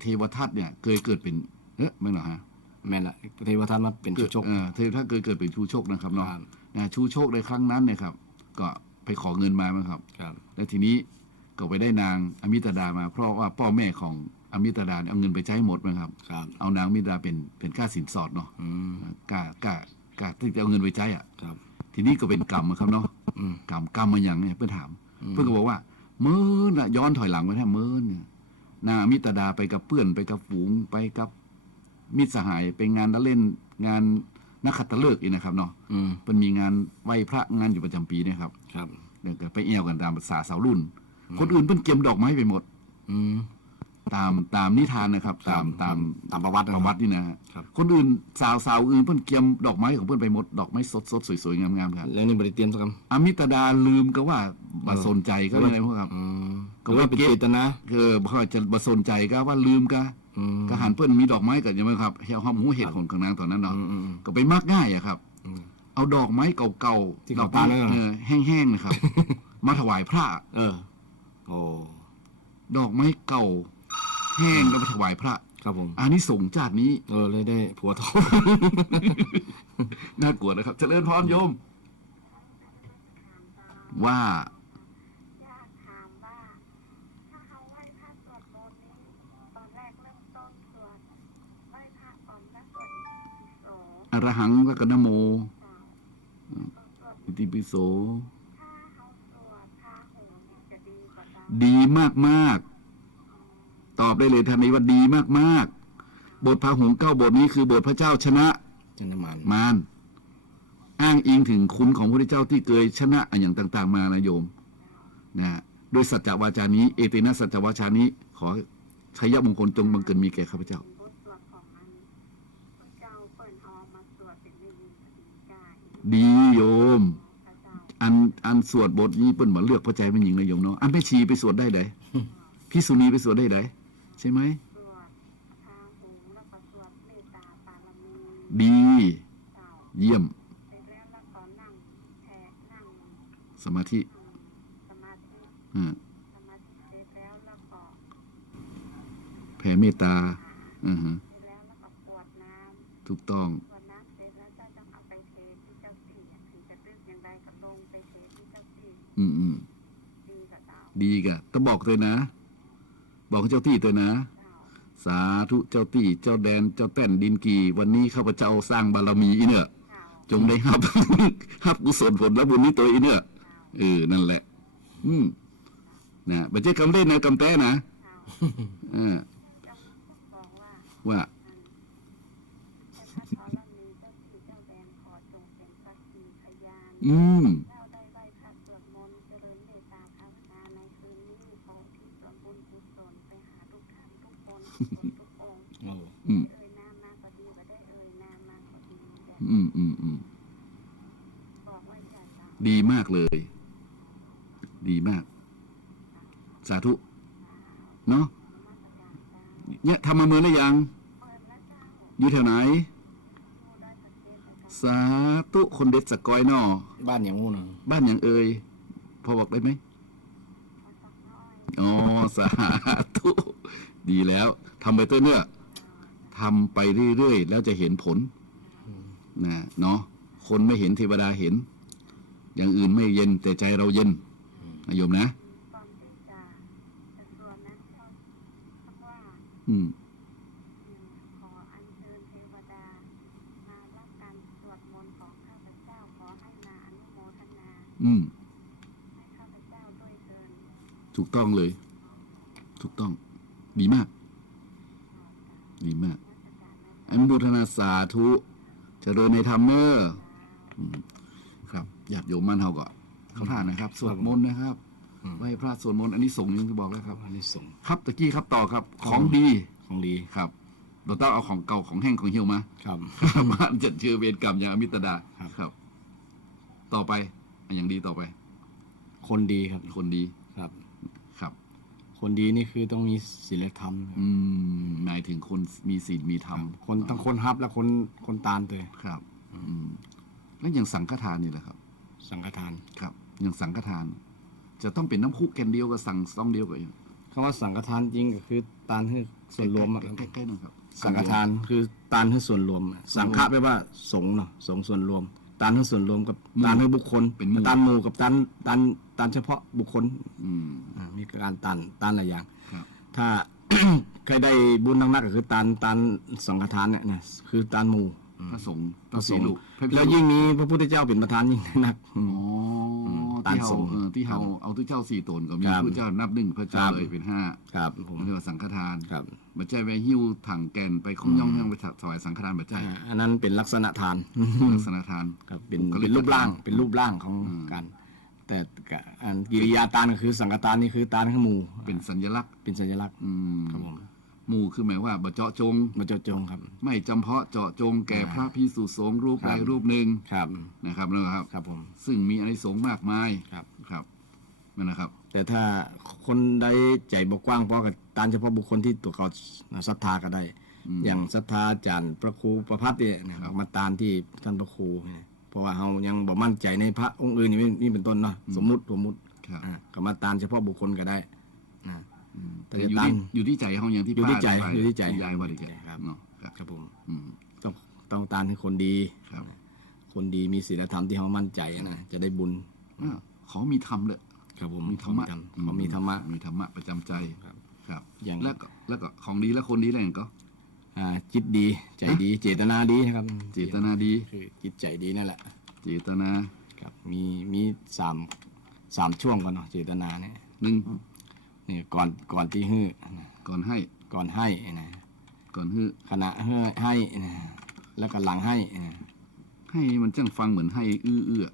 เทวทัตเนี่ยเคยเกิดเป็นไม่หรอฮะแม่ละเทวทัตมาเป็นชูโชคเทวทัตเคยเกิดเป็นชูโชคนะครับเนาะชูโชคในครั้งนั้นเนี่ยครับก็ไปขอเงินมามั้งครับแล้วทีนี้ก็ไปได้นางอมิตดามาเพราะว่าพ่อแม่ของอมิตดาเอาเงินไปใช้หมดนะครับเอานางอมิตดาเป็นค่าสินสอดเนาะกาที่จะเอาเงินไปใช้อ่ะทีนี้ก็เป็นกรรมครับเนาะกรรมมาอย่างเนี่ยเพื่อนถามเพื่อนก็บอกว่าเมื่อน่ะย้อนถอยหลังไปแค่เมื่อเนี่ยนางอมิตดาไปกับเพื่อนไปกับฝูงไปกับมิตรสหายไปงานเล่นงานนักขัตฤกษ์อีกนะครับเนาะเป็นมีงานไหว้พระงานอยู่ประจำปีเนี่ยครับเดี๋ยวไปเอี่ยวกันตามภาษาสาวรุ่นคนอื่นเพิ่นเก็บดอกไม้ไปหมดตามนิทานนะครับตามประวัตินี่นะคนอื่นสาวอื่นเพิ่นเก็บดอกไม้ของเพิ่นไปหมดดอกไม้สดสวยๆงามๆครับแล้วนี่บริเตรียมสักคำอมิตดาลืมก็ว่าบ่สนใจก็อะไรพวกครับก็ว่าเป็นเจตนาเขาจะบ่สนใจก็ว่าลืมก็หันเพิ่นมีดอกไม้กันยังไงครับเหี่ยวหอมหูเห็ดของนางตอนนั้นเนาะก็ไปมักง่ายอะครับเอาดอกไม้เก่าๆดอกไม้แห้งๆนะครับมาถวายพระโอ้ดอกไม้เก่าแห้งแล้วมาถวายพระครับผมอันนี้สงชาตินี้เลยได้ผัวทองน่ากลัวนะครับเจริญพรโยมว่าอรหังแล้วก็นะโมอิติปิโสดีมากๆตอบได้เลยทันทีว่าดีมากๆบทพาหุง9 บทนี้คือบทพระเจ้าชนะมารอ้างอิงถึงคุณของพระพุทธเจ้าที่เคยชนะอย่างต่างๆมานะโยมนะโดยสัจจวาจานี้เอตินะสัจจวาจานี้ขอชัยมงคลจงบังเกิดมีแก่ข้าพเจ้าดีโยมอันสวดบทนี้เปิ้นบ่เลือกพระใจเป็นหญิงเลยโยมเนาะอันไปชีไปสวดได้ไดพิสุนีไปสวดได้ไดใช่ไหมดีเยี่ยมสมาธิแผ่เมตตาถูกต้องดีกะต้องบอกเลยนะบอกเจ้าที่เลยนะสาธุเจ้าที่เจ้าแดนเจ้าแต้นดินกีวันนี้ข้าพเจ้าสร้างบารมีอีเนี่ยจงได้รับกุศลผลและบุญนี้ตัวอีเนี่ยนั่นแหละนะไม่ใช่คำเล่นนะคำแต้นะว่าดีมากเลยดีมากสาธุเนาะเนี่ยทำมาเมื่อไรยังอยู่แถวไหน สาธุคนเด็ดสะกอยนอ บ้านอย่างงู้น บ้านอย่างเอ่ยพอบอกได้ไหมอ๋อสาธุดีแล้วทำไปตัวเนื้อทำไปเรื่อยๆแล้วจะเห็นผลนะเนาะคนไม่เห็นเทวดาเห็น อย่างอื่นไม่เย็นแต่ใจเราเย็นนะโยมนะ ก่อนที่จะสวดนั้นเขาว่า อืม ขออัญเชิญเทวดามารับการสวดมนต์ของข้าพเจ้าขอให้มาอนุโมทนา อืม ให้ข้าพเจ้าด้วยเถิด ถูกต้องเลย ถูกต้อง ดีมาก ดีมากอนุโมทนาสาธุเจริญในธรรมเนอครับญาติโยมมั่นเฮาก็เขาท่านนะครับ สวดมนต์นะครับไหว้พระสวดมนต์อันนี้ส่งส์ยังที่บอกแล้วครับ อันนี้ส่ง ครับตะกี้ครับต่อครับ ของดี ของดี ครับ เราต้องเอาของเก่าของแห้งของเหี่ยวมา ครับ มันจะเชื่อเวรกรรมอย่างอมิตดา ครับ ครับ ต่อไปอันอย่างดีต่อไป คนดีครับ คนดี ครับ ครับ คนดีนี่คือต้องมีศีลธรรม หมายถึงคนมีศีลมีธรรม คนทั้งคนฮับและคนตานเตย ครับ แล้วอย่างสังฆทานนี่แหละครับ สังฆทาน ครับ อย่างสังฆทาน จะต้องเป็นน้ำคุกแกนเดียวกับสั่งซองเดียวกับอย่าง คำว่าสังฆทานจริงก็คือตานให้ส่วนรวมอะ ใกล้ๆนะครับ สังฆทานคือตานให้ส่วนรวม สังฆะแปลว่าสงฆ์เนาะสงฆ์ส่วนรวม ตานให้ส่วนรวมกับตานให้บุคคล เป็นหมู่ ตานหมู่กับตานเฉพาะบุคคล อืม มีการตานหลายอย่าง ครับ ถ้า ใครได้บุญนักๆก็คือตานสังฆทานเนี่ยนะคือตานหมู่ พระสงฆ์ พระสงฆ์ ลูกพระพิฆ แล้วยิ่งมีพระพุทธเจ้าเป็นประธานยิ่งหนัก อ๋อ ตาม ที่ ส เฮาง ฆ์ ที่เฮาเอาตัวเจ้าสี่ตนก็มี ครับ พระเจ้านับหนึ่งพระเจ้า ครับ เลยเป็นห้า ครับผม เรียกว่าสังฆทาน ครับ บัจจัยไปหิ้วถังแกนไปข้องย่องไปถวายสังฆทานบัจจัย อันนั้นเป็นลักษณะทาน ลักษณะทาน ครับเป็น บุคลิก เป็นรูปร่างเป็นรูปร่างของการ แต่อันกิริยาตานก็คือสังฆทานนี่คือตานข้หมู่ เป็นสัญลักษณ์ เป็นสัญลักษณ์ ครับผม หมู่คือหมายว่าบ่เจาะจง มาเจาะจงครับ ไม่จำเพาะเจาะจงแก่พระพิสุสงฆ์รูปใดรูปหนึ่ง ครับ นะครับนะครับ ครับผม ซึ่งมีอานิสงส์มากมาย ครับ ครับนั่นนะครับ แต่ถ้าคนใดใจบกกว้างพอกับตานเฉพาะบุคคลที่ตัวเขาศรัทธาก็ได้ อย่างศรัทธาอาจารย์พระครูประภัตเนี่ยนะครับมาตานที่ท่านพระครูเนี่ยเพราะว่าเรายังบ่มั่นใจในพระองค์อื่นนี่เป็นต้นเนาะสมมุติ ครับ ก็มาตานเฉพาะบุคคลก็ได้นะ แต่ แต่ จะ อยู่ ตั้ ที่ ง อยู่ที่ใจเขาอย่างที่ อยู่ที่ใจ ป้า อยู่ที่ใจ ยายว่าดีใจ ครับ เนาะครับ ครับผม อืม ต้องตานให้คนดี ครับ คนดีมีศีลธรรมที่เขามั่นใจนะจะได้บุญ เขามีธรรมเลย ครับผม มีธรรมะ เขามีธรรมะ มีธรรมะประจำใจ ครับ ครับ อย่าง แล้วก็ของดีแล้วคนดีอะไรอย่างก็ จิตดีใจดี เจตนาดีนะครับ เจตนาดี คือจิตใจดีนั่นแหละ เจตนา ครับมีสามช่วงก่อนเนาะเจตนาเนี่ย หนึ่ง นี่ก่อนที่ฮื้อนะ ก่อนให้ ก่อนให้นะ ก่อนฮื้อ ขณะให้นะแล้วก็หลังให้นะ ให้มันจังฟังเหมือนให้อื้อ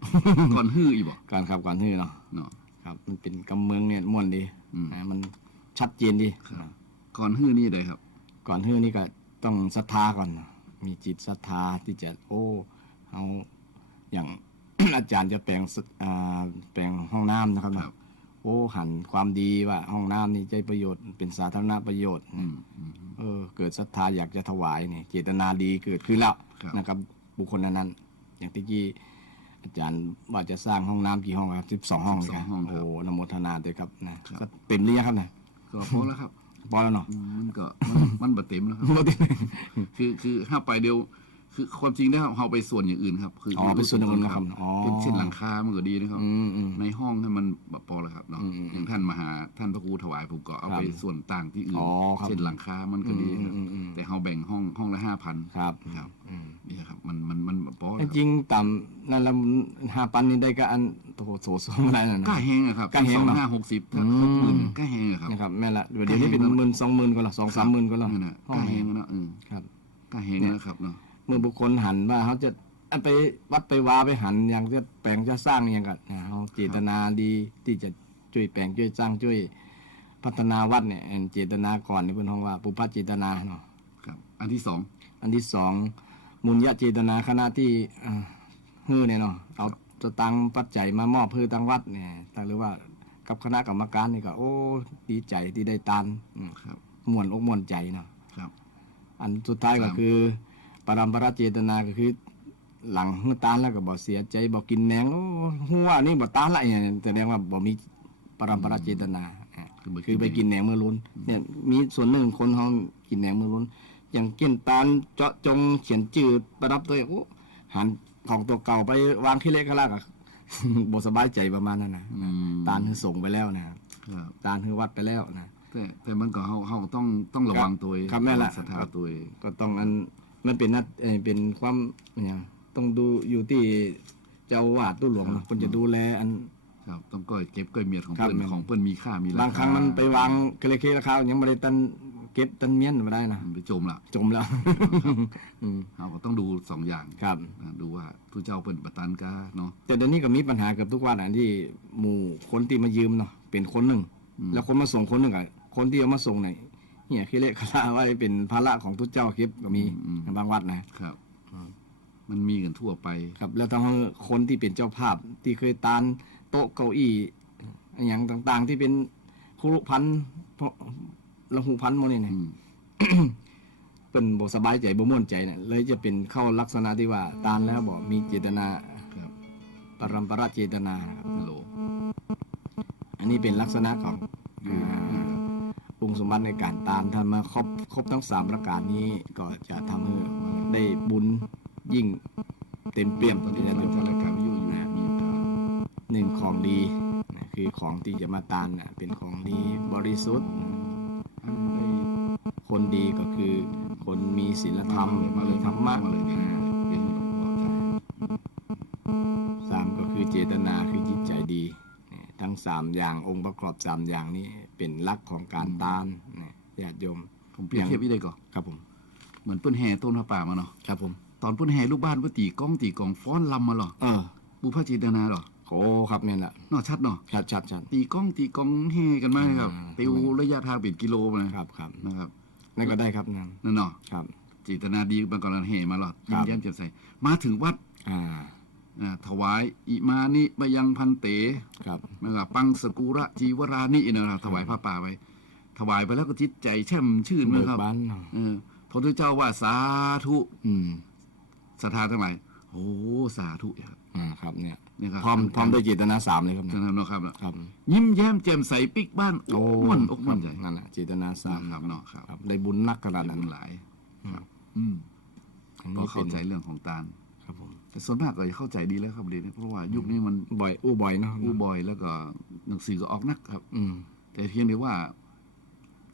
ก่อนฮื้ออีบอก ก่อนครับก่อนฮื้อเนาะ เนาะ ครับมันเป็นกำเมืองเนี่ยม่วนดี นะมันชัดเจนดีนะ ก่อนฮื้อนี่ใดครับ ก่อนฮื้อนี่ก็ต้องศรัทธาก่อนนะมีจิตศรัทธาที่จะเอาอย่าง อาจารย์จะแปลงห้องน้ำนะครับ ครับ หันความดีว่าห้องน้ำนี่ใจประโยชน์เป็นสาธารณประโยชน์ เกิดศรัทธาอยากจะถวายเนี่ยเจตนาดีเกิดขึ้นแล้ว ครับ นะครับ บุคคลนั้นอย่างที่กี้อาจารย์ว่าจะสร้างห้องน้ำกี่ห้องครับ12 ห้องเลยครับ 12ห้องครับ อนุโมทนาด้วยครับนะครับ ก็เต็มหรือยังครับนะ ก็พอแล้วครับ พอแล้วเนาะ มันก็มันบ่เต็มแล้วครับ คือถ้าไปเดียว คือความจริงแล้วเราไปส่วนอย่างอื่นครับ คือ ไปส่วนอย่างอื่นนะครับอ๋อ เช่นหลังคามันก็ดีนะครับ อืม ในห้องให้มันแบบพอแล้วครับเนาะ อย่างท่านมาหาท่านพระครูถวายผมก็เอาไปส่วนต่างที่อื่น อ๋อครับ เช่นหลังคามันก็ดีครับ แต่เราแบ่งห้องละ5,000 ครับ ครับ อืม นี่ครับมันพอแล้วครับ จริงต่ำนั่นละ5,000นี่ได้ก็อันโถโซอะไรนั่นนะ กล้าแหงอะครับ กล้าแหง สอง เนอะ ห้า60ถ้าเขาหมื่นกล้าแหงอะครับ นะครับแม่ละเดี๋ยวนี้เป็น10,000 20,000ก็ละ2-3 หมื่นก็ละ นั่นน่ะ ห้ ก อง ล้าแหงอะเนาะ ครับ กล้าแหงนะครับเนาะ เมื่อบุคคลหันว่าเขาจะไปวัดไปวาไปหันอย่างจะแปลงจะสร้างอย่างกันเขาเจตนาดีที่จะช่วยแปลงช่วยสร้างช่วยพัฒนาวัดเนี่ยเจตนาก่อนนี่เพิ่นฮ้องว่าปุพพเจตนาเนาะ ครับ อันที่สอง อันที่สองมุญญเจตนาคณะที่ฮื้อเนี่ยเนาะเอาสตังค์ปัจจัยมามอบเพื่อทางวัดเนี่ยหรือว่ากับคณะกรรมการนี่ก็ดีใจที่ได้ตาน ครับ ม่วนอกม่วนใจเนาะ ครับ อันสุดท้ายก็คือปรัมปราเจตนาก็คือ หลังฮื้อตานแล้วก็บ่เสียใจบ่กินแหนงโอ้ฮู้ว่านี่บ่ตานละเนี่ยแสดงว่าบ่มีปรัมปราเจตนาคือไปกินแหนงมื้อล้นเนี่ยมีส่วนหนึ่งคนเฮากินแหนงมื้อล้นอย่างกินตาลเจาะจงเขียนจืดประดับตัวโอ้หันของตัวเก่าไปวางที่เล็กข้างล่างก็ บ่สบายใจประมาณนั้นนะตาลคือส่งไปแล้วนะครับ ตาลคือวัดไปแล้วนะ แต่มันก็เฮาต้องระวังตัวเอง ครับแม่นละ ศรัทธาตัวเอง ก็ต้องอันมันเป็นนัดเป็นความเนี่ยต้องดูอยู่ที่เจ้าอาวาสตู้หลวงเนาะเพิ่นจะดูแลอัน ครับต้องก้อยเก็บก้อยเมียดของ ครับ เพิ่น แม่น ของเพิ่นมีค่ามีราคา บางครั้งมันไปวางเคลเคราคายังบ่ได้ตันเก็บตันเมียนบ่ได้นะ มันไปจมละ จมแล้ว เราก็ต้องดูสองอย่าง ครับ ดูว่าผู้เจ้าเพิ่นประทานกาเนาะ แต่เดี๋ยวนี้ก็มีปัญหาเกือบทุกวัดที่หมู่คนที่มายืมเนาะเป็นคนหนึงแล้วคนมาส่งคนหนึงอ่ะคนที่เอามาส่งเนี่ยเนี่ยเคลเคราว่าเป็นภาระของทุกเจ้าเก็บก็มีบางวัดนะครับ มันมีกันทั่วไป ครับแล้วทั้งคนที่เป็นเจ้าภาพที่เคยตานโต๊ะเก้าอี้อหย่างต่างๆ ที่เป็นครุพันธ์ละหูพันธ์หมดนี่เนี่ย เป็นบ่สบายใจบ่ม่วนใจเนี่ยเลยจะเป็นเข้าลักษณะที่ว่าตานแล้วบ่มีเจตนา ครับ ปรัมปราเจตนาครับ ฮัลโหล อันนี้เป็นลักษณะขององค์สมบัติในการตานถ้ามาครบทั้ง3ประการนี้ก็จะทำให้ได้บุญยิ่งเต็มเปี่ยม ตอน ที่ นี้ จะ เรา ได้ จะรายการวิทยุอยู่นะมีการ หนึ่งของดีนะคือของที่จะมาตานนะเป็นของดีบริสุทธิ์ คนดีก็คือคนมีศีลธรรม มาเลย ธรรมะ มาเลยเนี่ยเรียนที่หลวงพ่อใช่ สามก็คือเจตนาคือจิตใจดีเนี่ยทั้ง3อย่างองค์ประกอบ3อย่างนี้เป็นหลักของการตานเนี่ยญาติโยม ผมเปรียบเทียบอีกได้ก่อน ครับผม เหมือนเปิ้นแห่ต้นพระป่ามาเนาะ ครับผม ตอนเปิ้นแห่ลูกบ้านเปิ้นตีกล้องฟ้อนลำมาเหรอ บุพเจตนาเหรอ โอ้ครับเนี่ยแหละ เนาะชัดเนาะ ชัด ตีกล้องแห่กันมาเลยครับ ติวระยะทางเป็นกิโลมา ครับครับ นะครับ นั่นก็ได้ครับนั่น นั่นเนาะ ครับ เจตนาดีบางกรณีแห่มาหรอ ครั ยิ้ม บ แย้มแจ่มใสมาถึงวัด อ่า ถวายอิมานิบยังพันเต ครับ นะครับปังสกุระจีวรานินะครับถวายผ้าป่าไปถวายไปแล้วก็จิตใจแช่มชื่น เบิ นะ ก ครับ บานเนาะ พระพุทธเจ้าว่าสาธุ อืม ศรัทธาทั้งหลายโอ้สาธุครับ ครับเนี่ย นี่ครับ พร้อมด้วยเจตนา3เลยครับ จะ เนี่ย ทำเนาะครับ ครับ ยิ้มแย้มแจ่มใสปิ๊กบ้าน โอ้ ม่วนอกม่วนใจ นั่นน่ะเจตนา3 ครับเนาะครับ ครับได้บุญนักขนาด เป็ นั้น นหลาย ครับ อัน ก็ นี้ เข้าใจเรื่องของตาล ครับผม แต่ส่วนมากก็จะเข้าใจดีแล้วครับเดี๋ยวนี้เพราะว่ายุคนี้มัน บ่อยเนาะ อู้บ่อยแล้วก็หนังสือก็ออกนักครับ อืม แต่เพียงแต่ว่า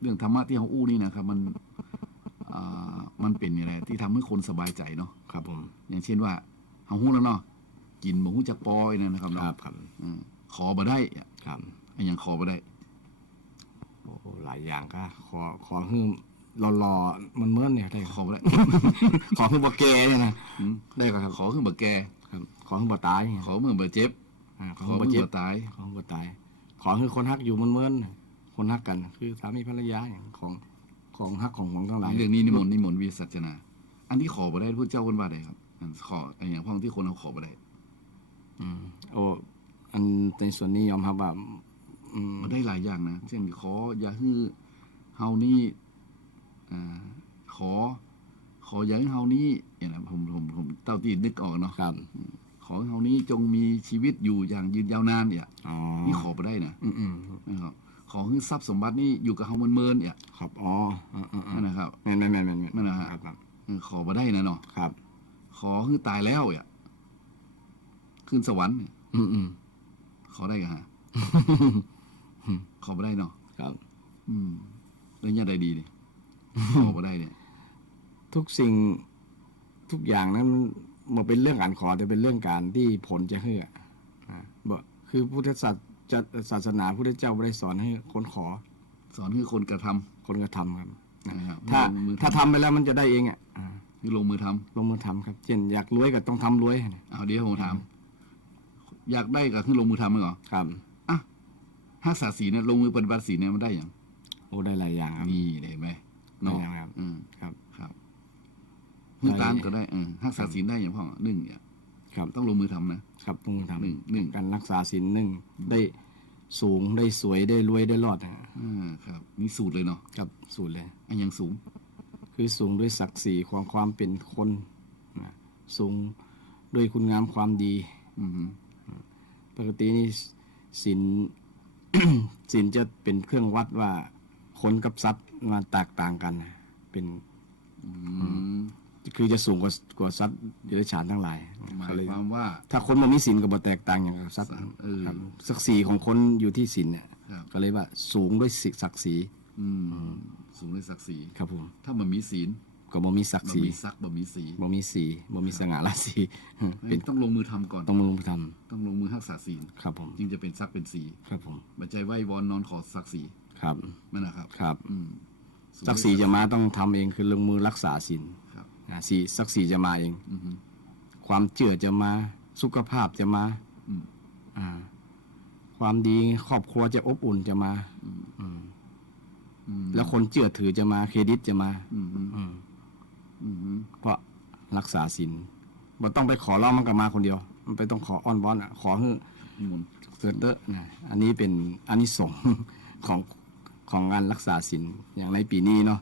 เรื่องธรรมะที่เขาอู้นี่นะครับ มันเป็นอะไรที่ทำให้คนสบายใจเนาะ ครับผม อย่างเช่นว่าเขาหู้แล้วเนาะกินบ่หู้จักปอยนั่นนะครับ ค เนาะ รับครับ ขอบ่ได้ ครับ อันยังขอบ่ได้ โอ้โหหลายอย่างก็ขอให้รอมันเมื่อนเนี่ยได้ ขอบ่ได้ ขอให้บ่แก่เนี่ยนะ อืม ได้ก็ครับ ขอขึ้นบ่แก่ ครับ ขอให้บ่ตายเนี่ย ขอเมื่อบ่เจ็บ ขอ ขอ ให้บ่ เมื่อ เจ็บ บ่ตาย ขอให้บ่ตาย ขอให้คนฮักอยู่มันเมื่อนคนฮักกัน คือสามีภรรยาอย่างของฮักของหวงทั้งหลาย เรื่องนี้นิมนต์วิสัชนา อันที่ขอบ่ได้พระเจ้าเพิ่นว่าได้ครับอันขออันอย่างพวกที่คนเขาขอบ่ได้ โอ้อันในส่วนนี้ยอมรับว่า มันได้หลายอย่างนะเช่นขออย่าให้เฮานี่ขออย่าให้เฮานี่อย่างนะผมเต้าที่นึกออกเนาะ ครับ ขอให้เฮานี้จงมีชีวิตอยู่อย่างยืนยาวนานเนี่ย อ๋อ นี่ขอบ่ได้นะ อืม นะครับขอให้ทรัพย์สมบัตินี่อยู่กับเฮาเมินๆเนี่ย ครับอ๋อ นั่นนะครับ แม่น นั่นนะฮะ ครับ ขอบ่ได้นะเนาะ ครับ ขอให้ตายแล้วเนี่ยขึ้นสวรรค์เนี่ย อืม ขอได้กันฮะ ขอบ่ได้เนาะ ครับ แล้วญาติใดดีเนี่ย ขอบ่ได้เนี่ย ทุกสิ่งทุกอย่างนั้นมันเป็นเรื่องการขอแต่เป็นเรื่องการที่ผลจะให้บ่คือพุทธศาสนาพุทธเจ้าไม่ได้สอนให้คนขอ สอนให้คนกระทำ คนกระทำครับ นะครับ ถ้า ลงมือ ถ้าทำไปแล้วมันจะได้เองคือลงมือทำ ลงมือทำครับเช่นอยากรวยก็ต้องทำรวย เอาเดี๋ยวผมถาม อยากได้ก็คือลงมือทำมั้ยเหรอ ครับ ถ้าศาสีเนี่ยลงมือปฏิบัติศีลเนี่ยมันได้อย่าง โอ้ได้หลายอย่างครับ นี่เห็นไหม ได้ เนาะ อย่างครับ ครับ ครับคือตามก็ได้ถ้าศาศีลได้อย่างพ่อหนึ่งเนี่ย ครับ ต้องลงมือทำนะครับ ลงมือทำ หนึ่ง การรักษาศีลหนึ่งได้สูงได้สวยได้รวยได้รอด ครับนี่สูตรเลยเนาะ ครับสูตรเลย อันยังสูง คือสูงด้วยศักดิ์ศรีของความเป็นคนนะสูง ด้วยคุณงามความดี อืม ปกตินี่ศีล ศีลจะเป็นเครื่องวัดว่าคนกับสัตว์มาแตกต่างกันนะเป็น อืม คือจะสูงกว่าสัตว์เดรัจฉานทั้งหลาย หมาย ก็เลย ความว่า ถ้าคนบ่มีศีลก็บ่แตกต่างอย่างกับสัตว์ เออ ครับศักดิ์ศรีของคนอยู่ที่ศีลเนี่ย ครับ ก็เลยว่าสูงด้วยศักดิ์ศรี สูงในศักดิ์ศรี ครับผม ถ้ามันมีศีล ก็บ่มีศักดิ์ มัน ศรี มีศักดิ์บ่มีศีล บ่มีศีบ่มีสง่าราศี เป็น ต้องลงมือทำก่อน ต้องลงมือท ต้องลงมือรักษาศีล ำครับผม จึงจะเป็นศักดิ์เป็นศีล ครับผม บัจจัยไหว้วอนนอนขอศักดิ์ศรี ครับ นั่นนะครับ ครับ อืม ศักดิ์ศรีจะมาต้องทำเองคือลงมือรักษาศีล ครับ ศีศักดิ์ศรีจะมาเอง อืม ความเชื่อจะมาสุขภาพจะมา อืม ความดีครอบครัวจะอบอุ่นจะมา อืม แล้วคนเชื่อถือจะมาเครดิตจะมา อืม อืม อืม เพราะรักษาศีลบ่ต้องไปขอร้องมันก็มาคนเดียว มันไปต้องขออ้อนวอนขอให้ นิมนต์ เกิดเด้อนะอันนี้เป็นอานิสงส์ ของการรักษาศีลอย่างในปีนี้เนาะ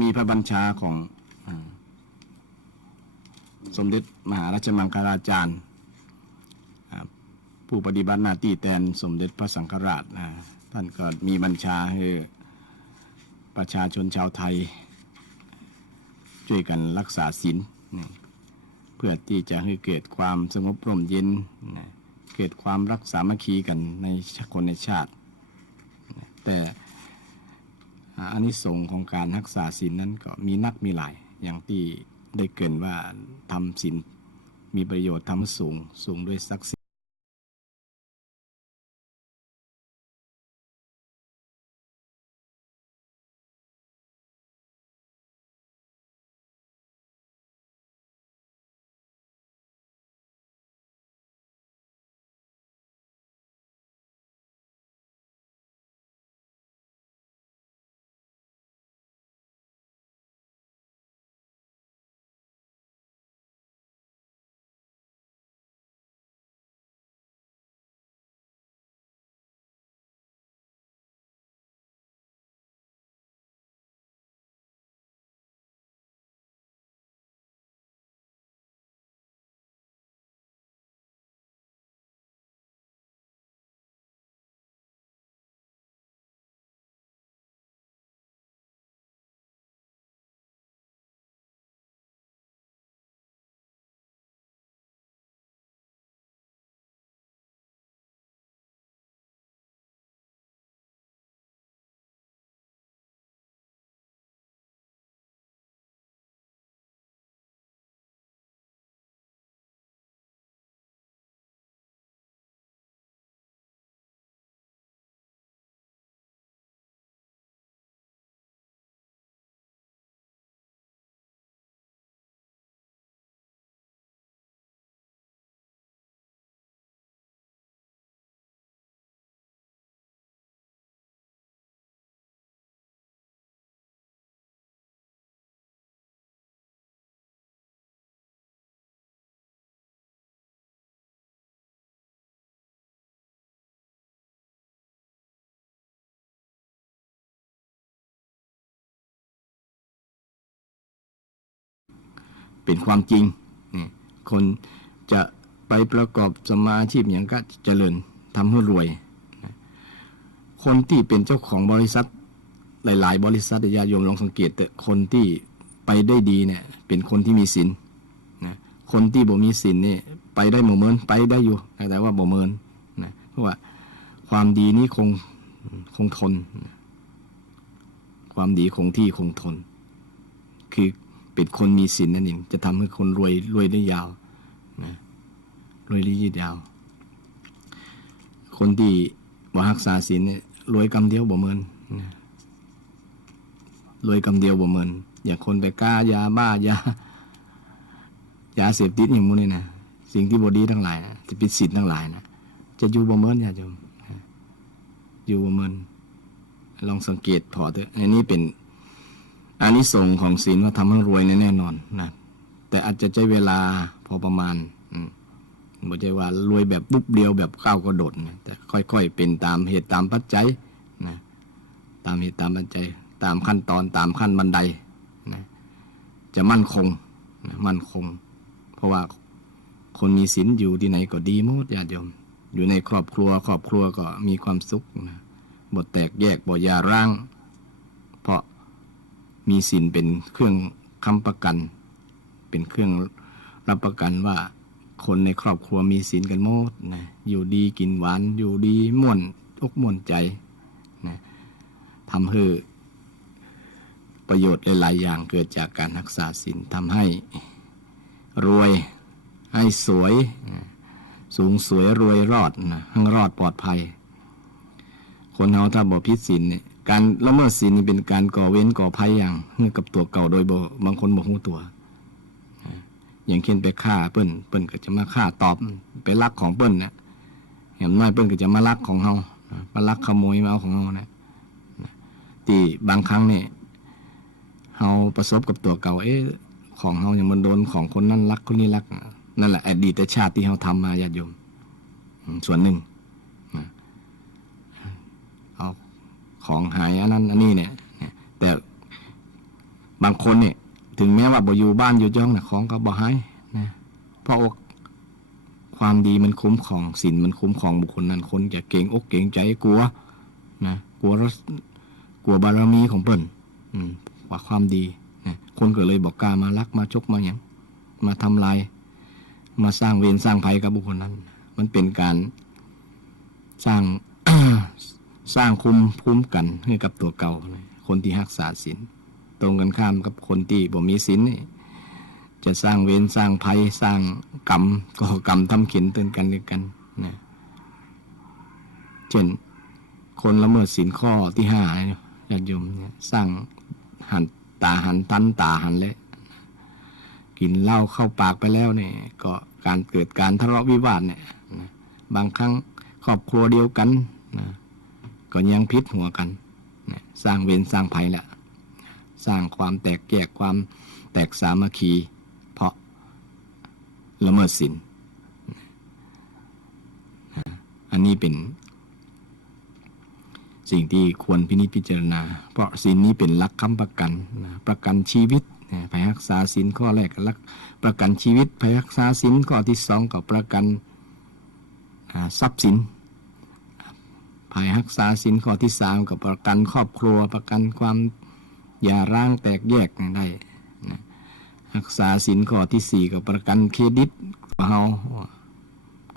มีพระบัญชาของสมเด็จมหาราชมังคลาจารย์ผู้ปฏิบัติหน้าที่แทนสมเด็จพระสังฆราชท่านก็มีบัญชาให้ประชาชนชาวไทย ช่วยกันรักษาศีลเพื่อที่จะให้เกิดความสงบร่มเย็นเกิดความรักสามัคคีกันในคนในชาติ แต่อานิสงส์ของการรักษาศีลนั้นก็มีนักมีหลายอย่างที่ได้เกริ่นว่าทำศีลมีประโยชน์ทำให้สูงด้วยศักดิ์ศรีเป็นความจริงนี่คนจะไปประกอบสมมาอาชีพอย่างก็เจริญทำให้รวย คนที่เป็นเจ้าของบริษัทหลายๆบริษัทญาติโยมลองสังเกตแต่คนที่ไปได้ดีเนี่ยเป็นคนที่มีศีลนะคนที่บ่มีศีลนี่ไปได้บ่เมินไปได้อยู่แต่ว่าบ่เมินนะเพราะว่าความดีนี้คงทนความดีคงที่คงทนคือเป็นคนมีศีลนั่นเองจะทำให้คนรวยได้ยาวนะรวยได้ยืดยาว คนที่บ่รักษาศีลเนี่ยรวยกำเดียวบ่เมินนะรวยกำเดียวบ่เมินอย่างคนไปก้ายาบ้ายาเสพติดอย่างมื้อนี้นะสิ่งที่บ่ดีทั้งหลายนะที่ผิดศีลทั้งหลายนะจะอยู่บ่เมินญาติโยมอยู่บ่เมินลองสังเกตพอเถอะอันนี้เป็นอานิสงส์ของศีลว่าทำให้รวยแน่นอนนะแต่อาจจะใช้เวลาพอประมาณบ่ใช่ว่ารวยแบบปุ๊บเดียวแบบก้าวกระโดดนะแต่ค่อยๆเป็นตามเหตุตามปัจจัยนะตามเหตุตามปัจจัยตามขั้นตอนตามขั้นบันไดนะจะมั่นคง มั่นคงเพราะว่าคนมีศีลอยู่ที่ไหนก็ดีหมดญาติโยมอยู่ในครอบครัวก็มีความสุขนะบ่แตกแยกบ่หย่าร้างเพราะมีศีลเป็นเครื่องค้ำประกันเป็นเครื่องรับประกันว่าคนในครอบครัวมีศีลกันหมดนะอยู่ดีกินหวานอยู่ดีม่วนอกม่วนใจนะทำให้ประโยชน์หลายๆอย่างเกิดจากการรักษาศีลทำให้รวยให้สวยสูงสวยรวยรอดนะทั้งรอดปลอดภัยคนเราถ้าบ่ผิดศีลเนี่ยการละเมิดศีลนี่เป็นการก่อเวรก่อภัยอย่างให้กับตัวเก่าโดยบางคนบ่รู้ตัวอย่างเช่นไปฆ่าเปิ้นก็จะมาฆ่าตอบไปลักของเปิ้นเนี่ยอย่างน้อยเปิ้นก็จะมาลักของเฮามาลักขโมยมาเอาของเฮานะที่บางครั้งเนี่ยเฮาประสบกับตัวเก่าของเฮาอย่างมันโดนของคนนั้นลักคนนี้ลักนั่นแหละอดีตชาติที่เฮาทำมาญาติโยมส่วนหนึ่งเอาของหายอันนั้นอันนี้เนี่ยแต่บางคนเนี่ยถึงแม้ว่าบ่อยู่บ้านอยู่จ้องนะของก็บ่หายนะเพราะความดีมันคุ้มครองศีลมันคุ้มครองบุคคลนั้นคนจะเก่งอกเก่งใจกลัวนะกลัวบารมีของเปิ้นว่าความดีนะคนก็เลยบอกกล้ามาลักมาชกมาหยังมาทำลายมาสร้างเวรสร้างภัยกับบุคคลนั้นมันเป็นการสร้าง สร้างคุ้มกันให้กับตัวเก่าคนที่รักษาศีลตรงกันข้ามกับคนที่บ่มีศีลนี่จะสร้างเวรสร้างภัยสร้างกรรมก่อกรรมทำเข็นเตือนกันด้วยกันนะเช่นคนละเมิดศีลข้อที่5เนี่ยญาติโยมเนี่ยสร้างหันตาหันตันตาหันและกินเหล้าเข้าปากไปแล้วเนี่ยก็การเกิดการทะเลาะวิวาทเนี่ยนะบางครั้งครอบครัวเดียวกันนะก็ยังพิษหัวกันนะสร้างเวรสร้างภัยแหละสร้างความแตกแยกความแตกสามัคคีเพราะละเมิดศีลอันนี้เป็นสิ่งที่ควรพินิจพิจารณาเพราะศีลนี้เป็นหลักค้ำประกันประกันชีวิตไปรักษาศีลข้อแรกก็ประกันชีวิตไปรักษาศีลข้อที่2ก็ประกันทรัพย์สินภายรักษาศีลข้อที่3ก็ประกันครอบครัวประกันความอย่าร้างแตกแยกได้รักษาศีลข้อที่4ก็ประกันเครดิตเฮา